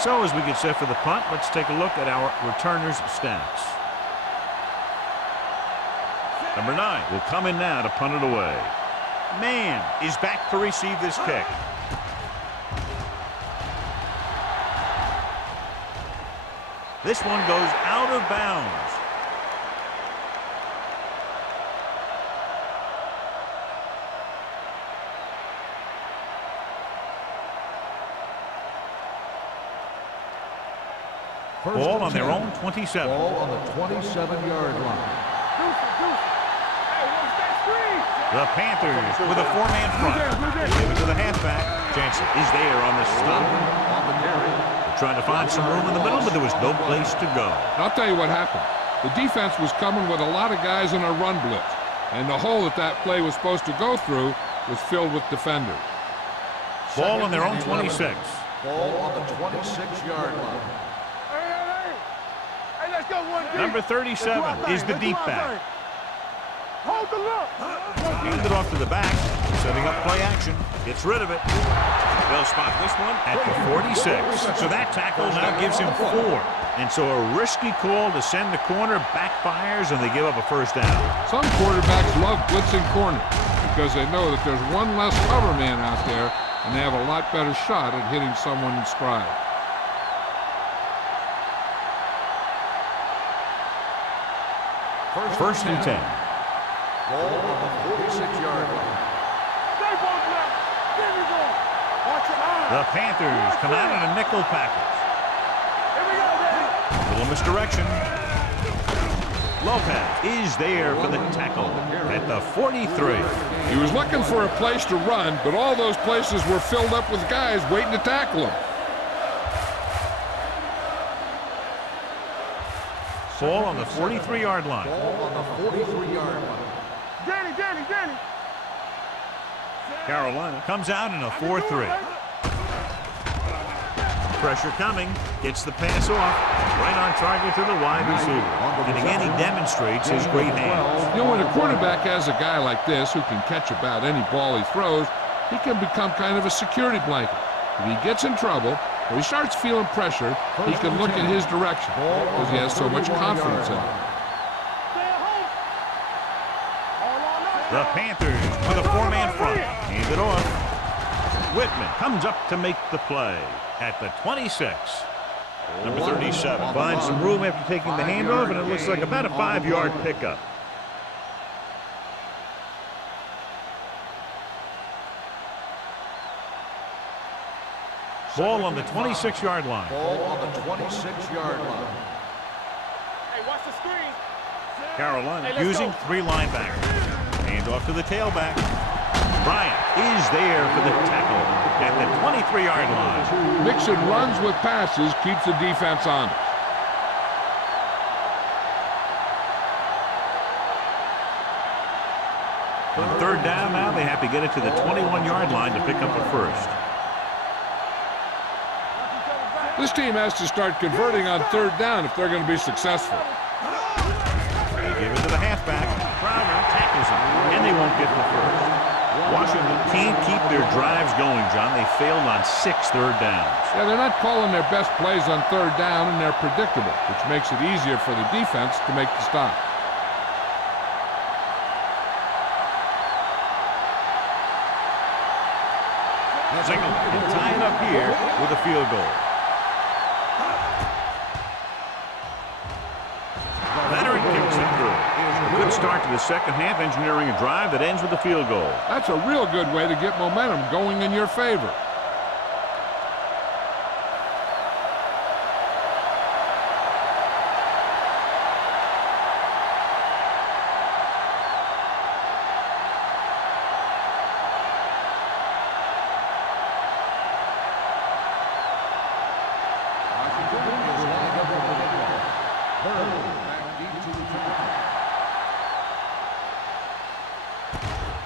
So as we get set for the punt, let's take a look at our returners' stats. Number 9 will come in now to punt it away. Mann is back to receive this kick. This one goes out of bounds. Ball on their own 27. Ball on the 27-yard line. The Panthers with a 4-man front. Give it to the halfback. Jansen is there on the stop. On the carry. They're trying to find some room in the middle, but there was no place to go. I'll tell you what happened. The defense was coming with a lot of guys in a run blitz, and the hole that play was supposed to go through was filled with defenders. Ball on their own 26. Ball on the 26-yard line. Hey, let's go, 1D. Number 37 is the deep back. Hold the look. Hand it off to the back, setting up play action. Gets rid of it. They'll spot this one at the 46. So that tackle now gives him 4. And so a risky call to send the corner backfires, and they give up a first down. Some quarterbacks love blitzing corners because they know that there's one less cover man out there, and they have a lot better shot at hitting someone in stride. First and 10. Ball on the 46-yard line. Stay both left. Give me ball. Watch your eye. The Panthers come out in a nickel package. Here we go, baby. Little misdirection. Lopez is there for the tackle at the 43. He was looking for a place to run, but all those places were filled up with guys waiting to tackle him. Ball on the 43-yard line. Ball on the 43-yard line. Danny. Carolina comes out in a 4-3. Pressure coming. Gets the pass off. Right on target to the wide receiver. And again, he demonstrates his great hands. You know, when a quarterback has a guy like this who can catch about any ball he throws, he can become kind of a security blanket. If he gets in trouble or he starts feeling pressure, he can look in his direction because he has so much confidence in him. The Panthers with a 4-man front. Hand it off. Whitman comes up to make the play at the 26. Number 37. Finds some room after taking the handoff, and it looks like about a 5-yard pickup. Ball on the 26-yard line. Ball on the 26-yard line. Hey, watch the screen. Carolina using 3 linebackers. Hand off to the tailback. Bryant is there for the tackle at the 23-yard line. Mixing runs with passes keeps the defense honest. On 3rd down now, they have to get it to the 21-yard line to pick up a first. This team has to start converting on 3rd down if they're going to be successful. They give it to the halfback. Crowder tackles him, and they won't get the first. Washington can't keep their drives going, John. They failed on 6 third downs. Yeah, they're not calling their best plays on 3rd down, and they're predictable, which makes it easier for the defense to make the stop. Single and tie it up here with a field goal. Veteran kicks it through. A good start to the second half, engineering a drive that ends with a field goal. That's a real good way to get momentum going in your favor.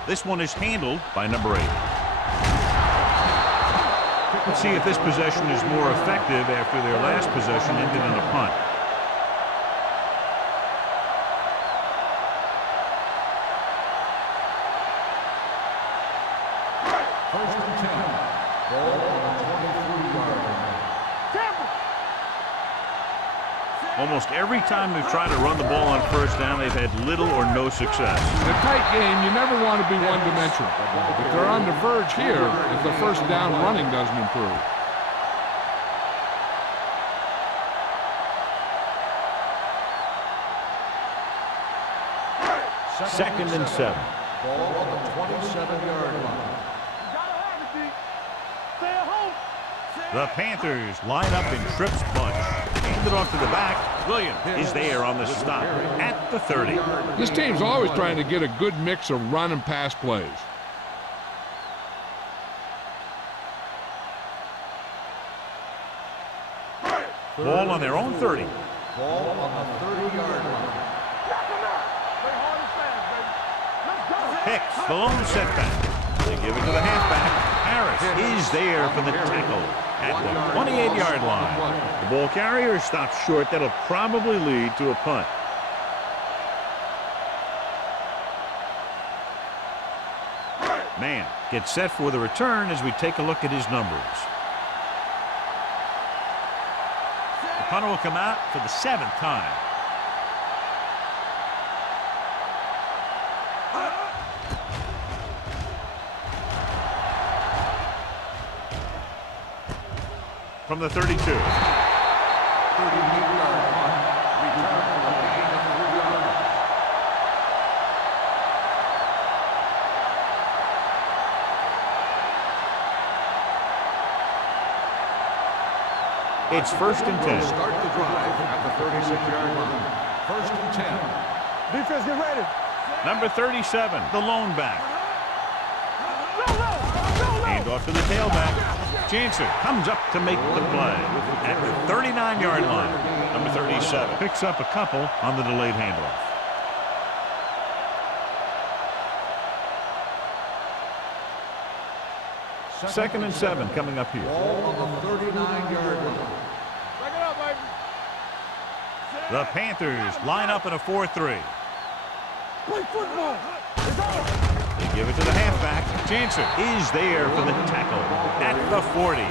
This one is handled by number 8. Let's see if this possession is more effective after their last possession ended in a punt. First and 10. Ball on the 23-yard line. Almost every time they've tried to run the ball on 1st down, they've had little or no success. In a tight game, you never want to be one-dimensional. If they're on the verge here, if the 1st down running doesn't improve. Second and 7. Ball on the 27-yard line. The Panthers line up in trips bunch. Handed off to the back. Williams is there on the stop at the 30. This team's always trying to get a good mix of run and pass plays. Ball on their own 30. Ball on the 30-yard line. Hicks, the lone setback. They give it to the halfback. Harris is there for the tackle at the 28-yard line. The ball carrier stops short. That'll probably lead to a punt. Man gets set for the return as we take a look at his numbers. The punter will come out for the 7th time. From the 32. 38-yard punt. Return for a gain of 3 yards. It's 1st and 10. Start the drive at the 36-yard line. 1st and 10. Defense, get ready. Number 37, the lone back. Hand off to the tailback. Jansen comes up to make the play at the 39-yard line. Number 37 picks up a couple on the delayed handoff. Second and 7 coming up here. Ball on the 39-yard line. Back it up, baby. The Panthers line up in a 4-3. Play football. It's on. They give it to the halfback. Jansen is there for the tackle at the 40.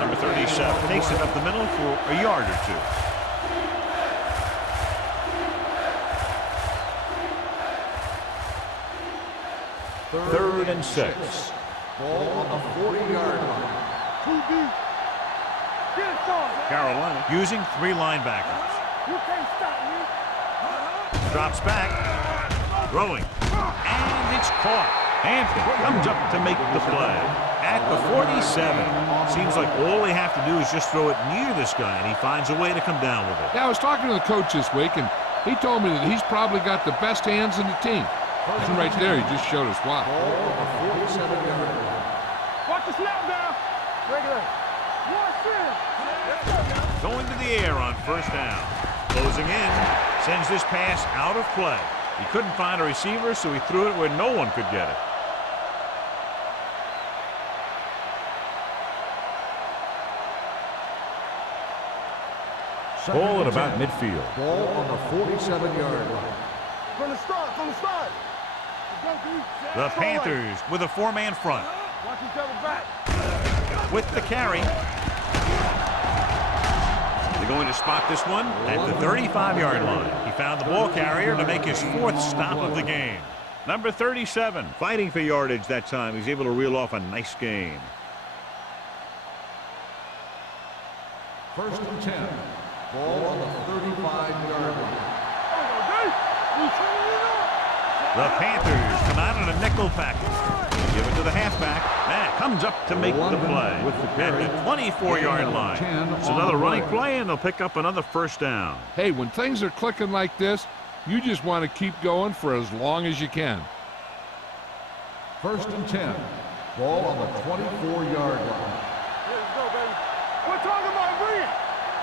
Number 37 takes it up the middle for a yard or 2. 3rd and 6. Ball on the 40-yard line. 2 deep. Get it. Carolina using 3 linebackers. You can't stop me. Drops back. Throwing. And it's caught. Hampton comes up to make the play. At the 47. Seems like all they have to do is just throw it near this guy, and he finds a way to come down with it. Yeah, I was talking to the coach this week, and he told me that he's probably got the best hands in the team. And right there, he just showed us why. Watch the snap down. Regular. Going to the air on first down. Closing in. Sends this pass out of play. He couldn't find a receiver, so he threw it where no one could get it. Ball at about midfield. Ball on the 47-yard line. From the start. The Panthers with a 4-man front. Watch each other back. With the carry. They're going to spot this one at the 35-yard line. He found the ball carrier to make his 4th stop of the game. Number 37, fighting for yardage that time. He's able to reel off a nice gain. 1st and 10. Ball on the 35-yard line. The Panthers come out in a nickel package. Give it to the halfback. That comes up to make the play at the 24-yard line. It's another running play, and they'll pick up another first down. Hey, when things are clicking like this, you just want to keep going for as long as you can. 1st and 10. Ball on the 24-yard line. Let's go, baby. We're talking about bringing.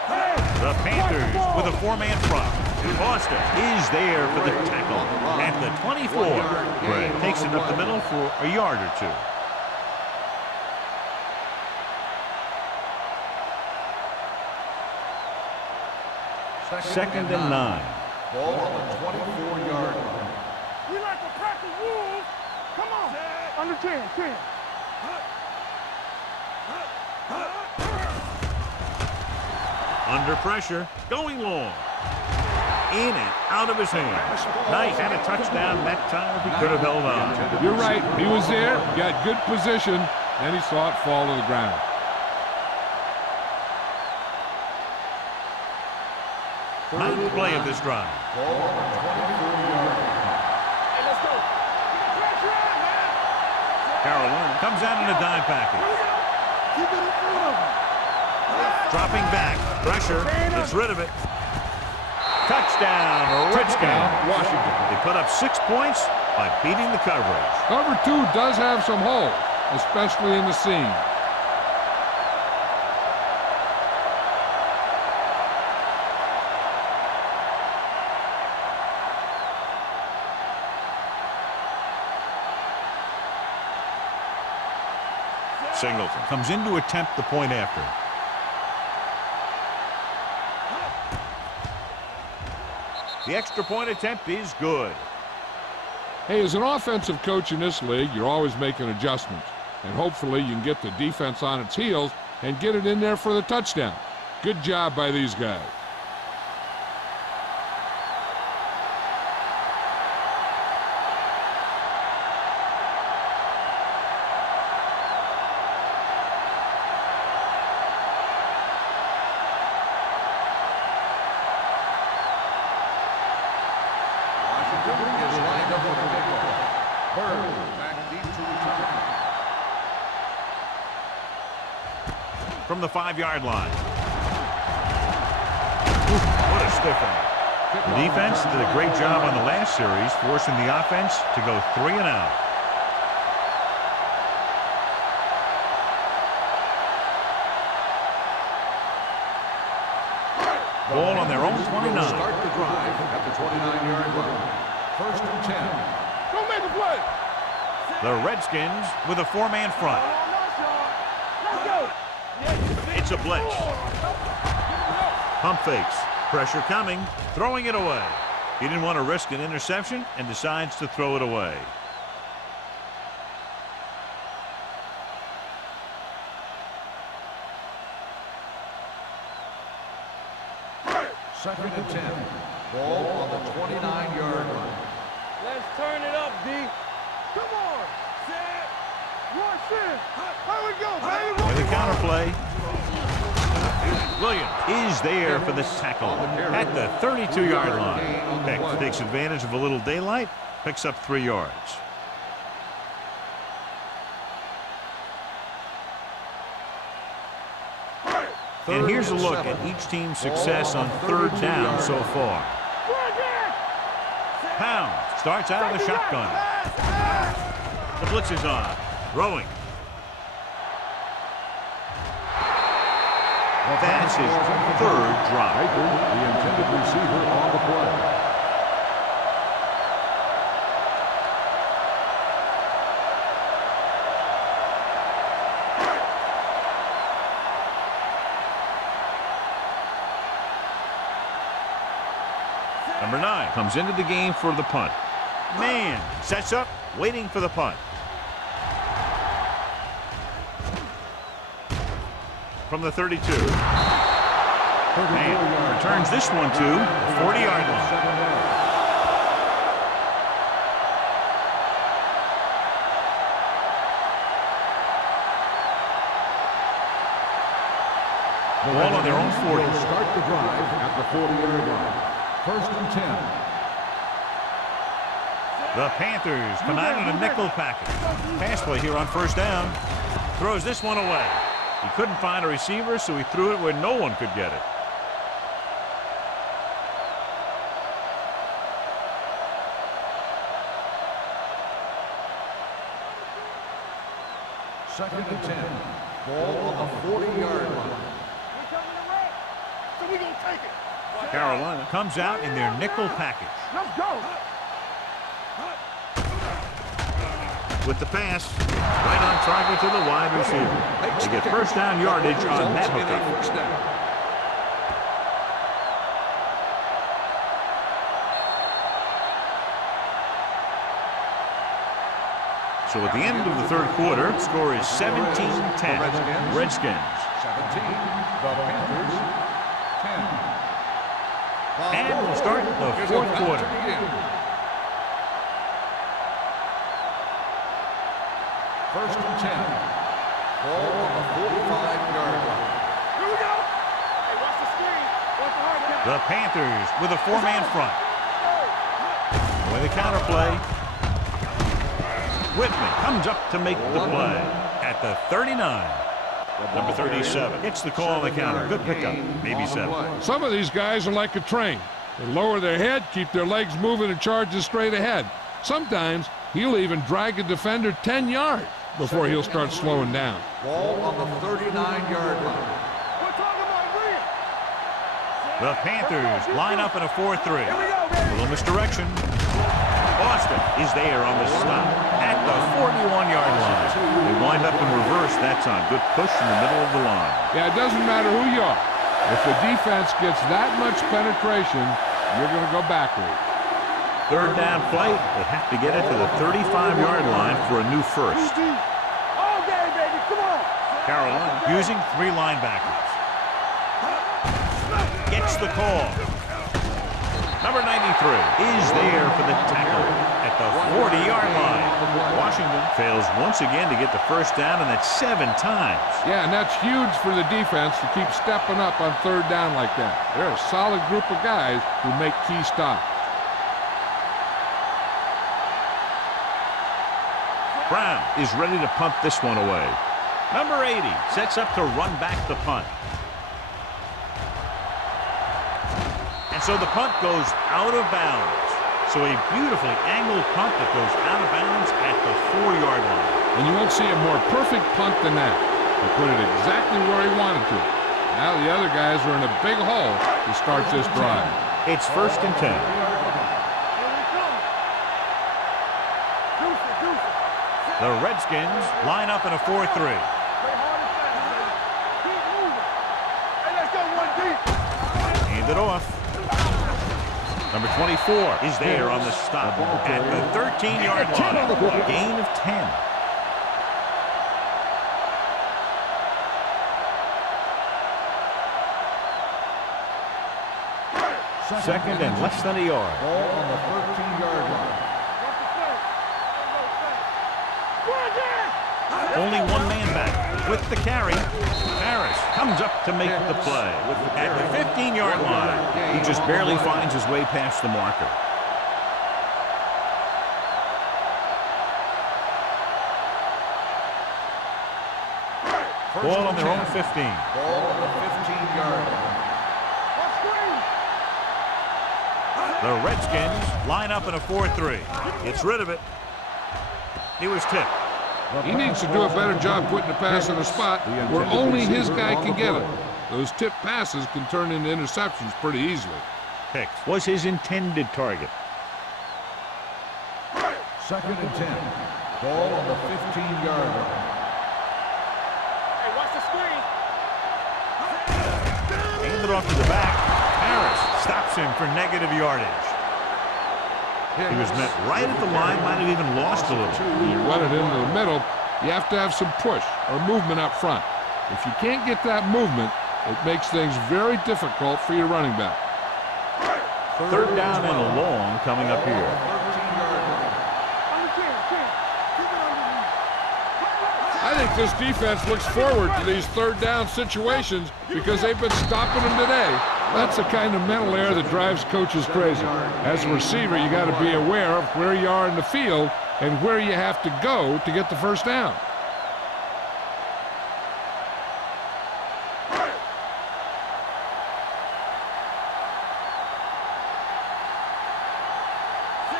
The Panthers with a 4-man front. Foster is there for the tackle at the 24. Gray takes it up the middle for a yard or 2. Second and 9. Ball on the 24-yard line. We like to practice rules. Come on. Under 10. Under pressure, going long. In and out of his hands. Nice, and a touchdown that time if he could have held on. You're right. He was there, got good position, and he saw it fall to the ground. Ninth play of this drive. Ball on the 24-yard line. Hey, let's go. Get the pressure on, man. Carolina comes out in a dime package. Keep it in front of him. Dropping back. Pressure. Gets rid of it. Touchdown, Redskins. Washington. They put up 6 points by beating the coverage. Cover 2 does have some holes, especially in the seam. Singleton comes in to attempt the point after. The extra point attempt is good. Hey, as an offensive coach in this league, you're always making adjustments. And hopefully you can get the defense on its heels and get it in there for the touchdown. Good job by these guys. Is lined up with the kickoff. Bird back deep to return. From the 5-yard line. What a stiffing. The defense did a great job on the last series, forcing the offense to go 3 and out. Ball on their own 29. Start the drive at the 29-yard line. 1st and 10. Don't make a play. The Redskins with a 4-man front. Let's go. It's a blitz. Pump fakes. Pressure coming. Throwing it away. He didn't want to risk an interception and decides to throw it away. Second and 10. Ball on the 29-yard line. Let's turn it up, D. Come on. Set. Rush in. Here we go, baby. And the counter play. Williams is there for the tackle at the 32-yard line. Beck takes advantage of a little daylight, picks up 3 yards. And here's a look at each team's success on 3rd down so far. Pound starts out of the shotgun. The blitz is on. Throwing. That's his 3rd drop. The intended receiver on the play. Number 9 comes into the game for the punt. Man sets up, waiting for the punt. From the 32. Man returns this one to the 40-yard line. Ball on their own 40. Start the drive at the 40-yard line. 1st and 10. The Panthers come out in a nickel package. Pass play here on 1st down. Throws this one away. He couldn't find a receiver, so he threw it where no one could get it. Second and 10. Ball on the 40-yard line. So we gonna take it. Carolina comes out in their nickel package. Let's go. With the pass, right on target to the wide receiver. They get 1st down yardage on that hookup. So at the end of the 3rd quarter, score is 17-10. Redskins. 17. The Panthers. 10. And we'll start the 4th quarter. First and 10. Ball on the 45-yard line. Here we go. Hey, watch the screen. Watch the hard count. The Panthers with a 4-man front. With a counter play. Whitman comes up to make the play at the 39. Number 37 hits the call on the counter. Good pickup. Maybe 7. Some of these guys are like a train. They lower their head, keep their legs moving, and charge straight ahead. Sometimes he'll even drag a defender 10 yards before he'll start slowing down. Ball on the 39-yard line. We're talking about real. The Panthers line up in a 4-3. Here we go, baby. Little misdirection. Boston is there on the stop at the 41-yard line. They wind up in reverse that time. Good push in the middle of the line. Yeah, it doesn't matter who you are. If the defense gets that much penetration, you're going to go backwards. 3rd down play. They have to get it to the 35-yard line for a new first. All day, baby. Come on. Carolina using 3 linebackers. Gets the call. Number 93 is there for the tackle at the 40-yard line. Washington fails once again to get the 1st down, and that's 7 times. Yeah, and that's huge for the defense to keep stepping up on 3rd down like that. They're a solid group of guys who make key stops. Brown is ready to punt this one away. Number 80 sets up to run back the punt. And so the punt goes out of bounds. So a beautifully angled punt that goes out of bounds at the 4-yard line. And you won't see a more perfect punt than that. He put it exactly where he wanted to. Now the other guys are in a big hole to start this drive. It's 1st and 10. The Redskins line up in a 4-3. Hand it off. Number 24 is there on the stop at the 13-yard line. Gain of 10. Second and less than a yard. Ball on the 13-yard line. Only 1 man back. with the carry. Harris comes up to make the play. At the 15-yard line, he just barely finds his way past the marker. Ball on their own 15. Ball on the 15-yard line. The Redskins line up in a 4-3. Gets rid of it. He was tipped. He needs to do a better job putting the pass in a spot where only his guy can get it. Those tip passes can turn into interceptions pretty easily. Hicks was his intended target. 2nd and 10. Ball on the 15-yard line. Hey, watch the screen. Handed off to the back. Harris stops him for negative yardage. He was met right at the line, might have even lost a little. When you run it into the middle, you have to have some push or movement up front. If you can't get that movement, it makes things very difficult for your running back. 3rd down and a long coming up here. I think this defense looks forward to these 3rd down situations because they've been stopping them today. That's the kind of mental error that drives coaches crazy. As a receiver, you got to be aware of where you are in the field and where you have to go to get the 1st down.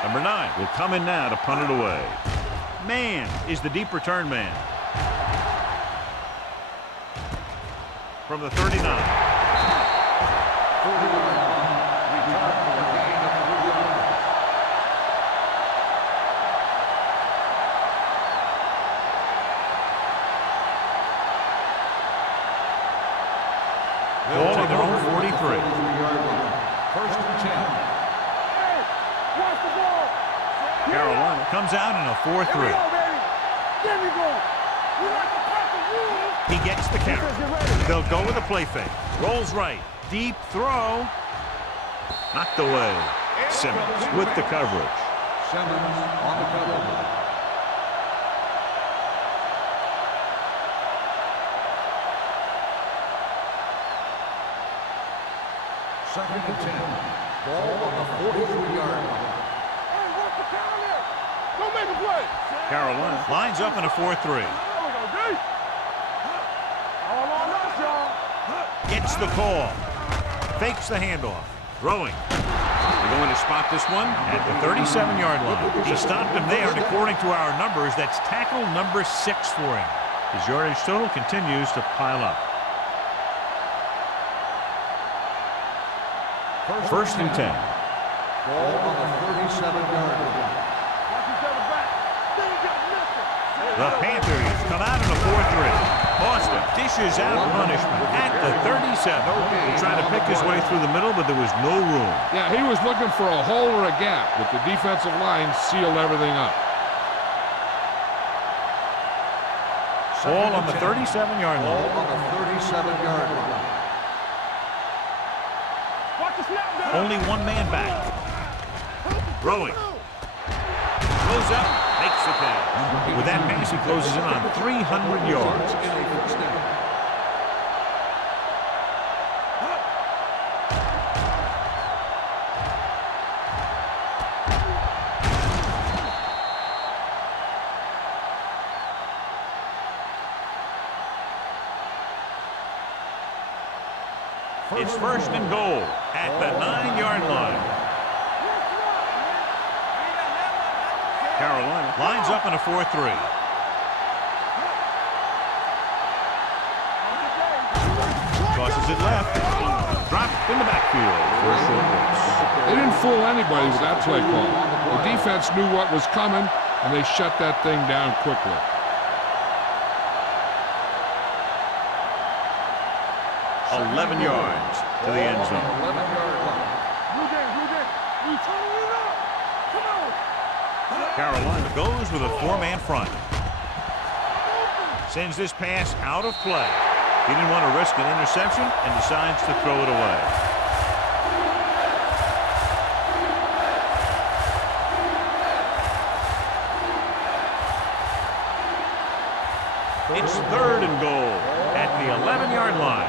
Number 9 will come in now to punt it away. Man is the deep return man. From the 39. 40-yard line. Return for a gain of 3 yards. Ball on their own 43. 3-yard line. 1st and 10. Hey, watch the ball. Carolina comes out in a 4-3. Here we go, baby. There we go. We like to pass the rule. He gets the carry. They'll go with a play fake. Rolls right. Deep throw. Knocked away. Simmons with the coverage. Simmons on the cover. Second and 10. Ball on the 43-yard line. Hey, work the pound there. Go make a play. Carolina lines up in a 4-3. There we go, D. All on us, y'all. Gets the call. Fakes the handoff. Throwing. They're going to spot this one at the 37-yard line. He stopped him there, and according to our numbers, that's tackle number 6 for him. His yardage total continues to pile up. 1st and 10. Ball on the 37-yard line. Watch each other back. Then you got nothing. The Panthers come out in a 4-3. Austin dishes out punishment at the 37. He tried to pick his way through the middle, but there was no room. Yeah, he was looking for a hole or a gap, but the defensive line sealed everything up. Ball on the 37-yard Ball line. on the 37-yard line. Watch the snap down. Only one man back. Throwing. Goes up. Makes the catch. With that pass, he closes in on 300 yards. In a 1st down. It's 1st and goal at the 9-yard line. Carolina lines up in a 4-3. Tosses it left. Dropped in the backfield for a short loss. They didn't fool anybody with that play call. The defense knew what was coming, and they shut that thing down quickly. $11 yards to the end zone. 11-yard line. Blue game. We turning it up. Come on. Carolina goes with a 4-man front. Sends this pass out of play. He didn't want to risk an interception and decides to throw it away. It's 3rd and goal at the 11-yard line.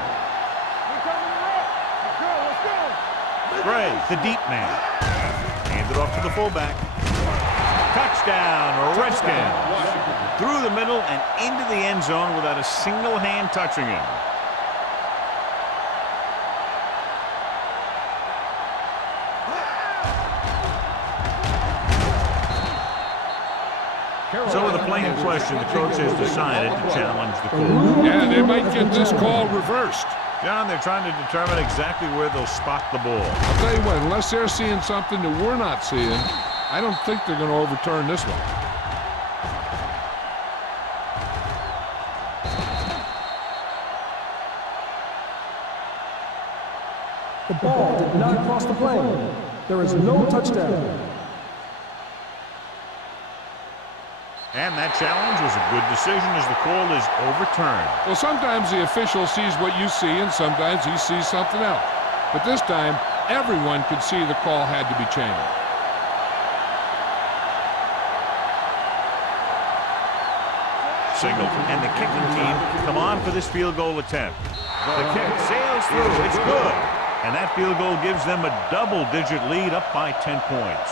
Gray, the deep man. Hands it off to the fullback. Touchdown, Redskins. Through the middle and into the end zone without a single hand touching him. So with the play in question, the coach has decided to challenge the call. Yeah, they might get this call reversed. John, they're trying to determine exactly where they'll spot the ball. I'll tell you what, unless they're seeing something that we're not seeing, I don't think they're going to overturn this one. The ball did not cross the plane. There is no touchdown. And that challenge was a good decision as the call is overturned. Well, sometimes the official sees what you see, and sometimes he sees something else. But this time, everyone could see the call had to be changed. Singleton and the kicking team come on for this field goal attempt. The kick sails through. It's good. And that field goal gives them a double-digit lead, up by 10 points.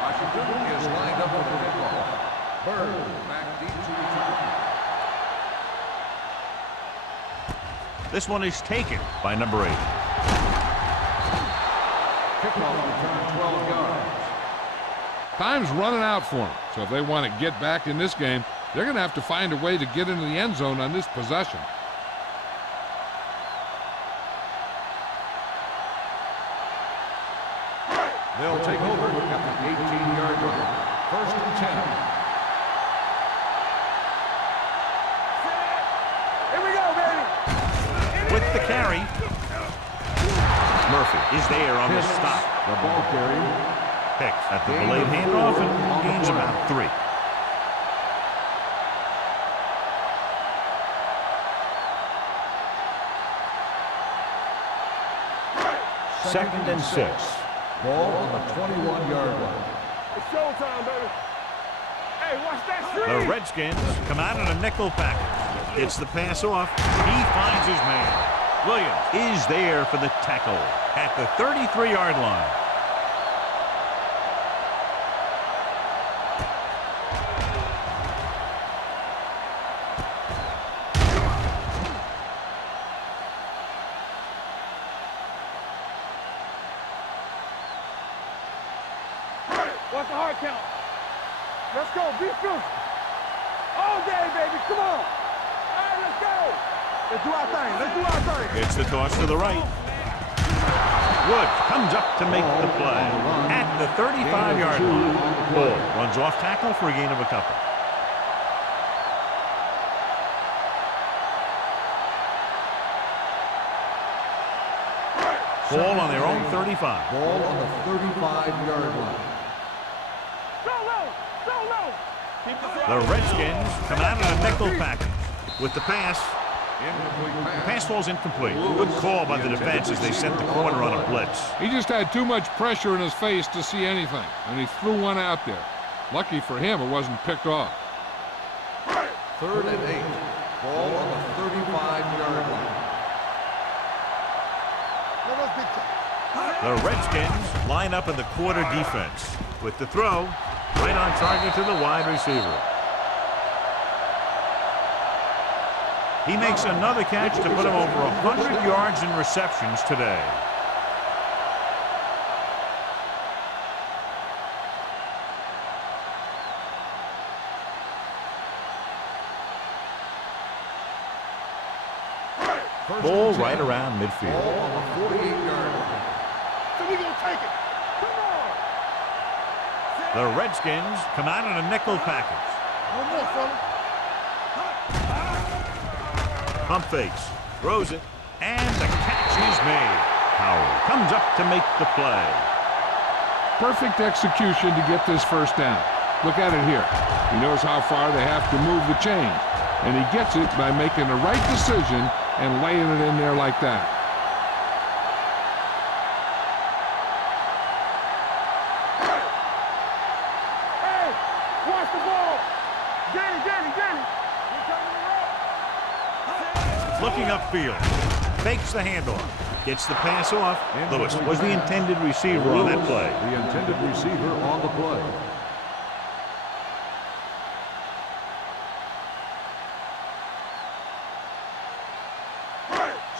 Washington is lined up with the kickoff. Bird back deep to return. This one is taken by number 8. Kickoff return 12 yards. Time's running out for them, so if they want to get back in this game, they're going to have to find a way to get into the end zone on this possession. They'll take over at the 18-yard line. 1st and 10. Here we go, baby. With the carry, Murphy is there on the stop. The ball carrier. Picks at the delayed handoff and gains about 3. Second and 6. Ball on the 21-yard line. It's showtime, baby. Hey, watch that street. The Redskins come out in a nickel package. It's the pass off. He finds his man. Williams is there for the tackle at the 33-yard line. What's the hard count? Let's go. Be physical. All day, baby. Come on. All right, let's go. Let's do our thing. Let's do our thing. It's the toss to the right. Woods comes up to make the play at the 35-yard line. Ball runs off tackle for a gain of a couple. Ball on their own 35. Ball on the 35-yard line. The Redskins come out in a nickel package with the pass. The pass falls incomplete. Good call by the defense as they sent the corner on a blitz. He just had too much pressure in his face to see anything, and he threw one out there. Lucky for him, it wasn't picked off. 3rd and 8. Ball on the 35-yard line. The Redskins line up in the quarter defense with the throw right on target to the wide receiver. He makes another catch to put him over 100 yards in receptions today. Ball right around midfield. Ball on the 48-yard line. So we gonna take it. Come on. The Redskins come out in a nickel package. One more, fella. Pump fakes, throws it, and the catch is made. Howard comes up to make the play. perfect execution to get this first down. Look at it here. He knows how far they have to move the chain, and he gets it by making the right decision and laying it in there like that. Hey, watch the ball. Get it. Looking upfield. Fakes the handoff. Gets the pass off. Lewis was the intended receiver on that play. The intended receiver on the play.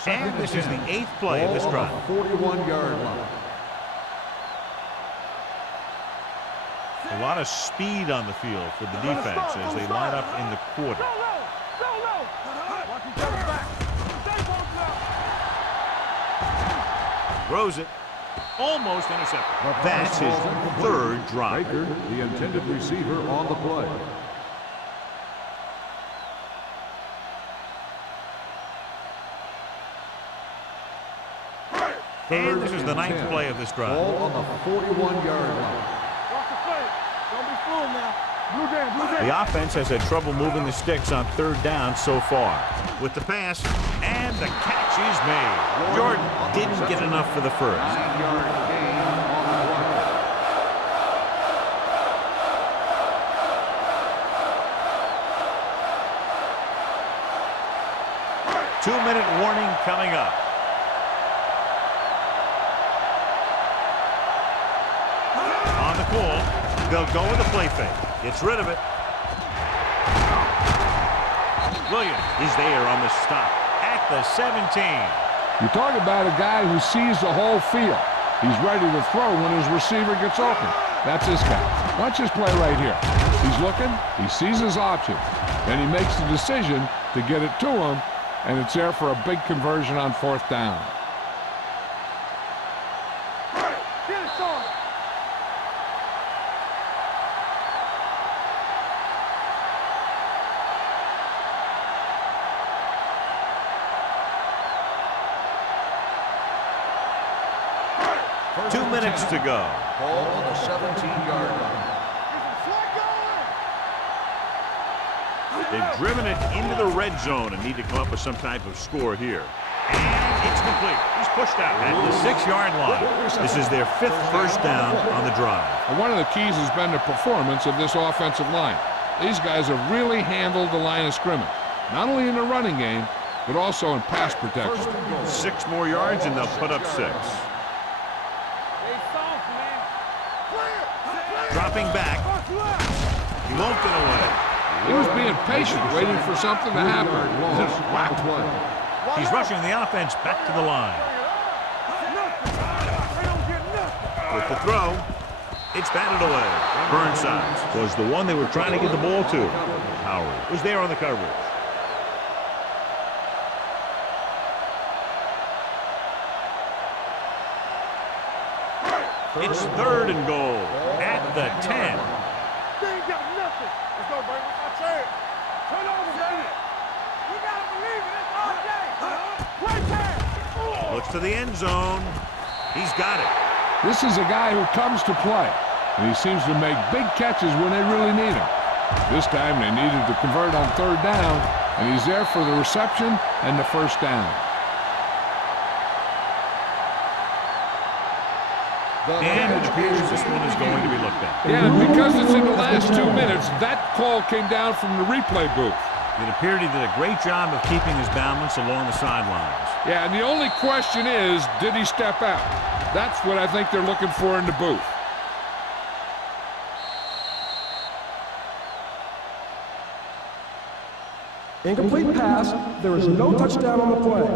And this is the 8th play of this drive. 41-yard line. A lot of speed on the field for the defense as they line up in the quarter. Watch each other back. Throws it. Almost intercepted. That's his 3rd drop. Baker, the intended receiver on the play. And this is the 9th play of this drive. Ball on the 41-yard line. Watch the play. Don't be fooled now. Blue game. The offense has had trouble moving the sticks on 3rd down so far. With the pass, and the catch is made. Jordan didn't get enough for the first. 9-yard gain on the play. 2-minute warning coming up. On the call, they'll go with a play fake. Gets rid of it. Williams is there on the stop at the 17. You talk about a guy who sees the whole field. He's ready to throw when his receiver gets open. That's this guy. Watch this play right here. He's looking, he sees his options, and he makes the decision to get it to him, and it's there for a big conversion on 4th down. Get it, son. Two minutes to go. Ball on the 17-yard line. They've driven it into the red zone and need to come up with some type of score here. And it's complete. He's pushed out at the 6-yard line. This is their 5th first down on the drive. And one of the keys has been the performance of this offensive line. These guys have really handled the line of scrimmage, not only in the running game, but also in pass protection. 6 more yards and they'll put up 6. Dropping back. He won't get away. He was being patient, waiting for something to happen. He's rushing the offense back to the line. With the throw, it's batted away. Burnside was the one they were trying to get the ball to. Howard was there on the coverage. It's 3rd and goal at the 10. They ain't got nothing. Let's go, baby. What's my chance? Turn over, baby. You gotta believe it. It's all day. Right there. Looks to the end zone. He's got it. This is a guy who comes to play, and he seems to make big catches when they really need him. This time they needed to convert on 3rd down, and he's there for the reception and the first down. And it appears this one is going to be looked at. Yeah, and because it's in the last 2 minutes, that call came down from the replay booth. It appeared he did a great job of keeping his balance along the sidelines. Yeah, and the only question is, did he step out? That's what I think they're looking for in the booth. Incomplete pass. There is no touchdown on the play.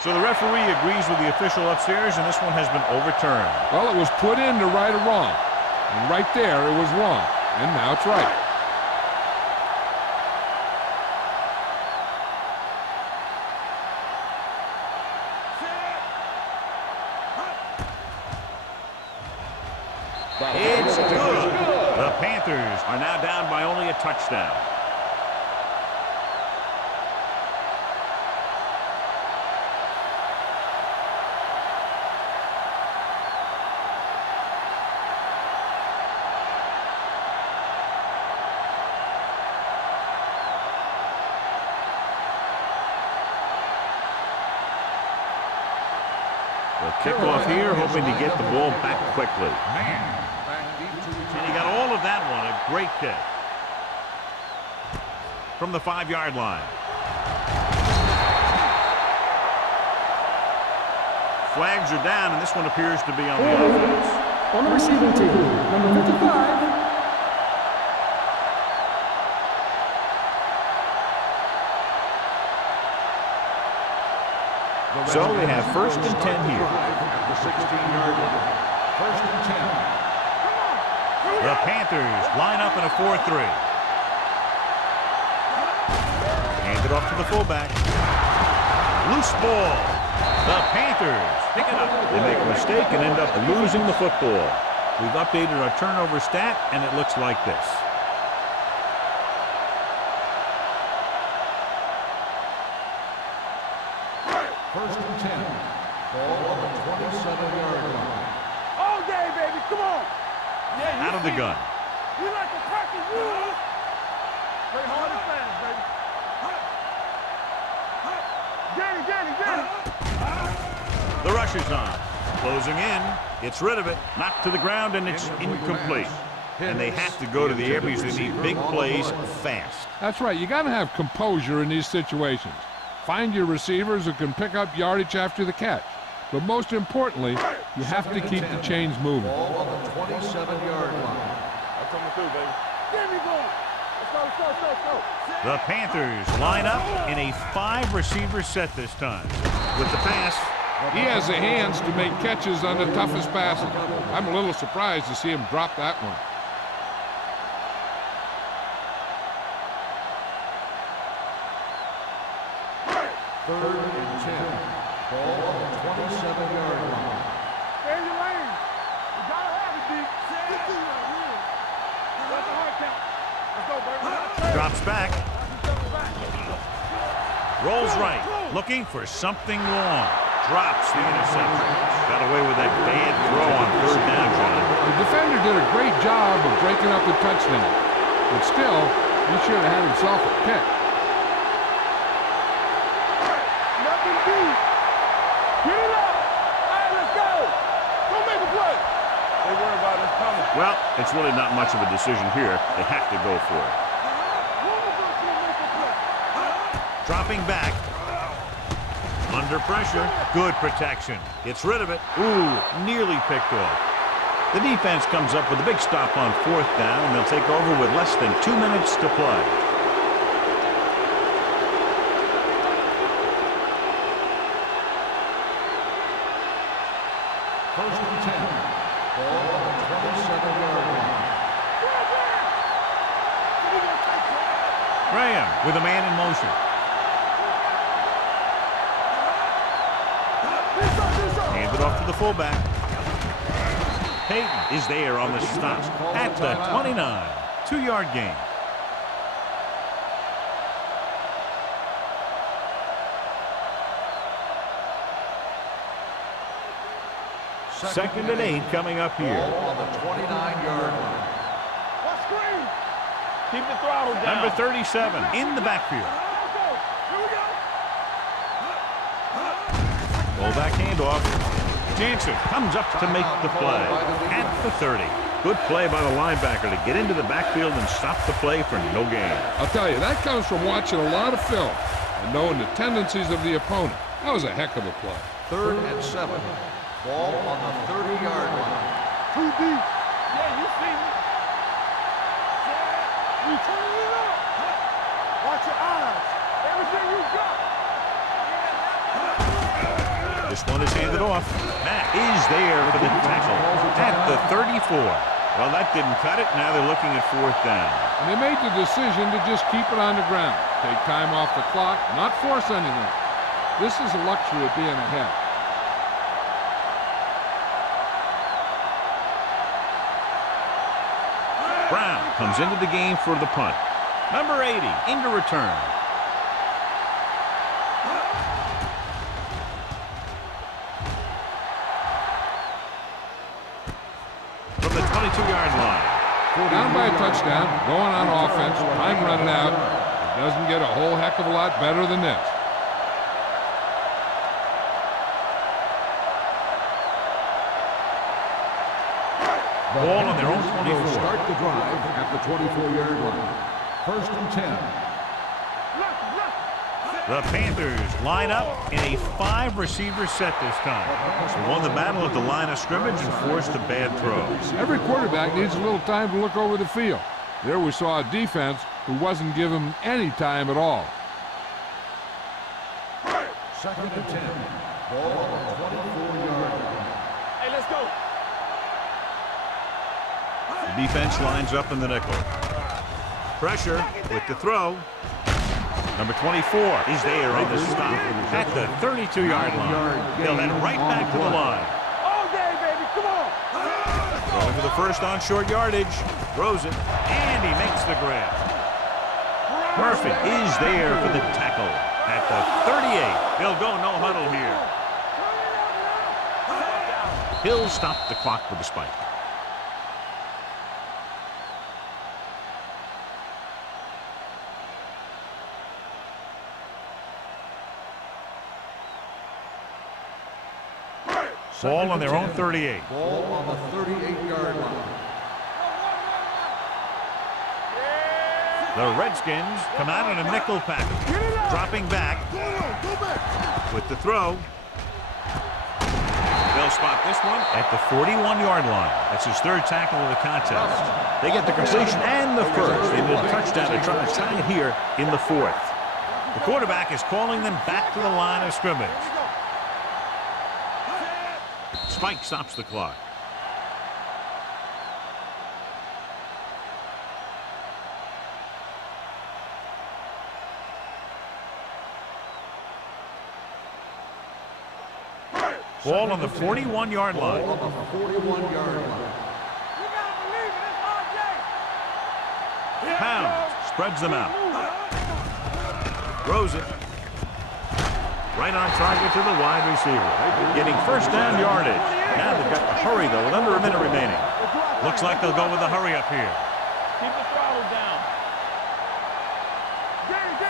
So the referee agrees with the official upstairs, and this one has been overturned. Well, it was put in to right or wrong. And right there, it was wrong. And now it's right. It's good. The Panthers are now down by only a touchdown. They'll kick off here, hoping to get the ball back quickly. And he got all of that one. A great kick. From the 5-yard line. Flags are down, and this one appears to be on the offense. On the receiving team, number 55. So they have 1st and 10 here. At the 16-yard line. 1st and 10. The Panthers line up in a 4-3. Hand it off to the fullback. Loose ball. The Panthers pick it up. They make a mistake and end up losing the football. We've updated our turnover stat, and it looks like this. First and 10. Ball on the 27-yard line. All day, baby. Come on. Yeah, Out of the gun. We like to practice rules. Play hard and fast, baby. Get it. The rush is on. Closing in. Gets rid of it. Knocked to the ground, and it's incomplete. And they have to go to the air because they need big plays fast. That's right. You got to have composure in these situations. Find your receivers who can pick up yardage after the catch. But most importantly, you have to keep the chains moving. Ball on the 27-yard line. That's coming through, baby. Get me going. Let's go. The Panthers line up in a 5-receiver set this time. With the pass. He has the hands to make catches on the toughest passes. I'm a little surprised to see him drop that one. Third and 10. Ball on the 27-yard line. Stay in your lane. You gotta have it, D. That's the hard count. Let's go, baby. Drops back. Rolls right. Looking for something long. Drops the interception. Got away with that bad throw on 3rd down, John. The defender did a great job of breaking up the touchdown. But still, he should have had himself a pick. Nothing deep. Get it up. All right, let's go. Go make a play. They worry about us coming. Well, it's really not much of a decision here. They have to go for it. Dropping back. Under pressure. Good protection. Gets rid of it. Ooh, nearly picked off. The defense comes up with a big stop on 4th down, and they'll take over with less than 2 minutes to play. First and 10. Ball on the 27-yard line. Graham with a man in motion. Hand it off to the fullback. Peyton is there on the stop at the 29. 2-yard gain. Second and 8 coming up here. Ball on the 29-yard line. What screen? Keep the throttle down. Number 37 in the backfield. Here we go. Fullback handoff. Jansen comes up to make the play at the 30. Good play by the linebacker to get into the backfield and stop the play for no gain. I'll tell you, that comes from watching a lot of film and knowing the tendencies of the opponent. That was a heck of a play. 3rd and 7. Ball on the 30-yard line. Too deep. Yeah, you see me. You turn it up. Watch your eyes. Everything you got. This one is handed off. Matt is there for the tackle at the 34. Well, that didn't cut it. Now they're looking at 4th down. And they made the decision to just keep it on the ground. Take time off the clock, not force anything. This is a luxury of being ahead. Brown comes into the game for the punt. Number 80 into return. From the 22-yard line. Down by a touchdown, going on offense, time running out. It doesn't get a whole heck of a lot better than this. Ball on their own Will 24. start the drive at the 24-yard line. First and 10. The Panthers line up in a 5-receiver set this time. They won the battle at the line of scrimmage and forced a bad throw. Every quarterback needs a little time to look over the field. There we saw a defense who wasn't given any time at all. Second and 10. Ball on the 24-yard line. Hey, let's go. The defense lines up in the nickel. Pressure with the throw. Number 24 is there on the stop at the 32-yard line. He'll head right back to the line. All day, baby. Come on. Going for the first on short yardage. Throws it, and he makes the grab. Murphy is there for the tackle at the 38. He'll go no huddle here. He'll stop the clock with the spike. Ball on their own 38. Ball on the 38-yard line. The Redskins come out in a nickel package. Dropping back with the throw. They'll spot this one at the 41-yard line. That's his third tackle of the contest. They get the completion and the first. They need a touchdown to try to tie it here in the fourth. The quarterback is calling them back to the line of scrimmage. Spike stops the clock. Ball on the 41-yard line. Ball on the 41-yard line. Pound spreads them out. Throws it. Right on target to the wide receiver. Getting first down yardage. Now they've got to hurry, though, with under a minute remaining. Looks like they'll go with the hurry up here. Keep the throttle down. Get it.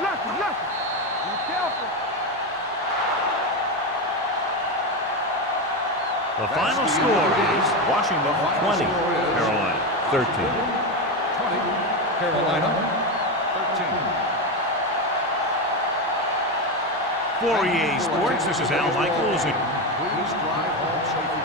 Left. Be careful. The final score is Washington 20, Carolina 13. 20, Carolina 13. For EA Sports, this is Al Michaels. Please drive home safely.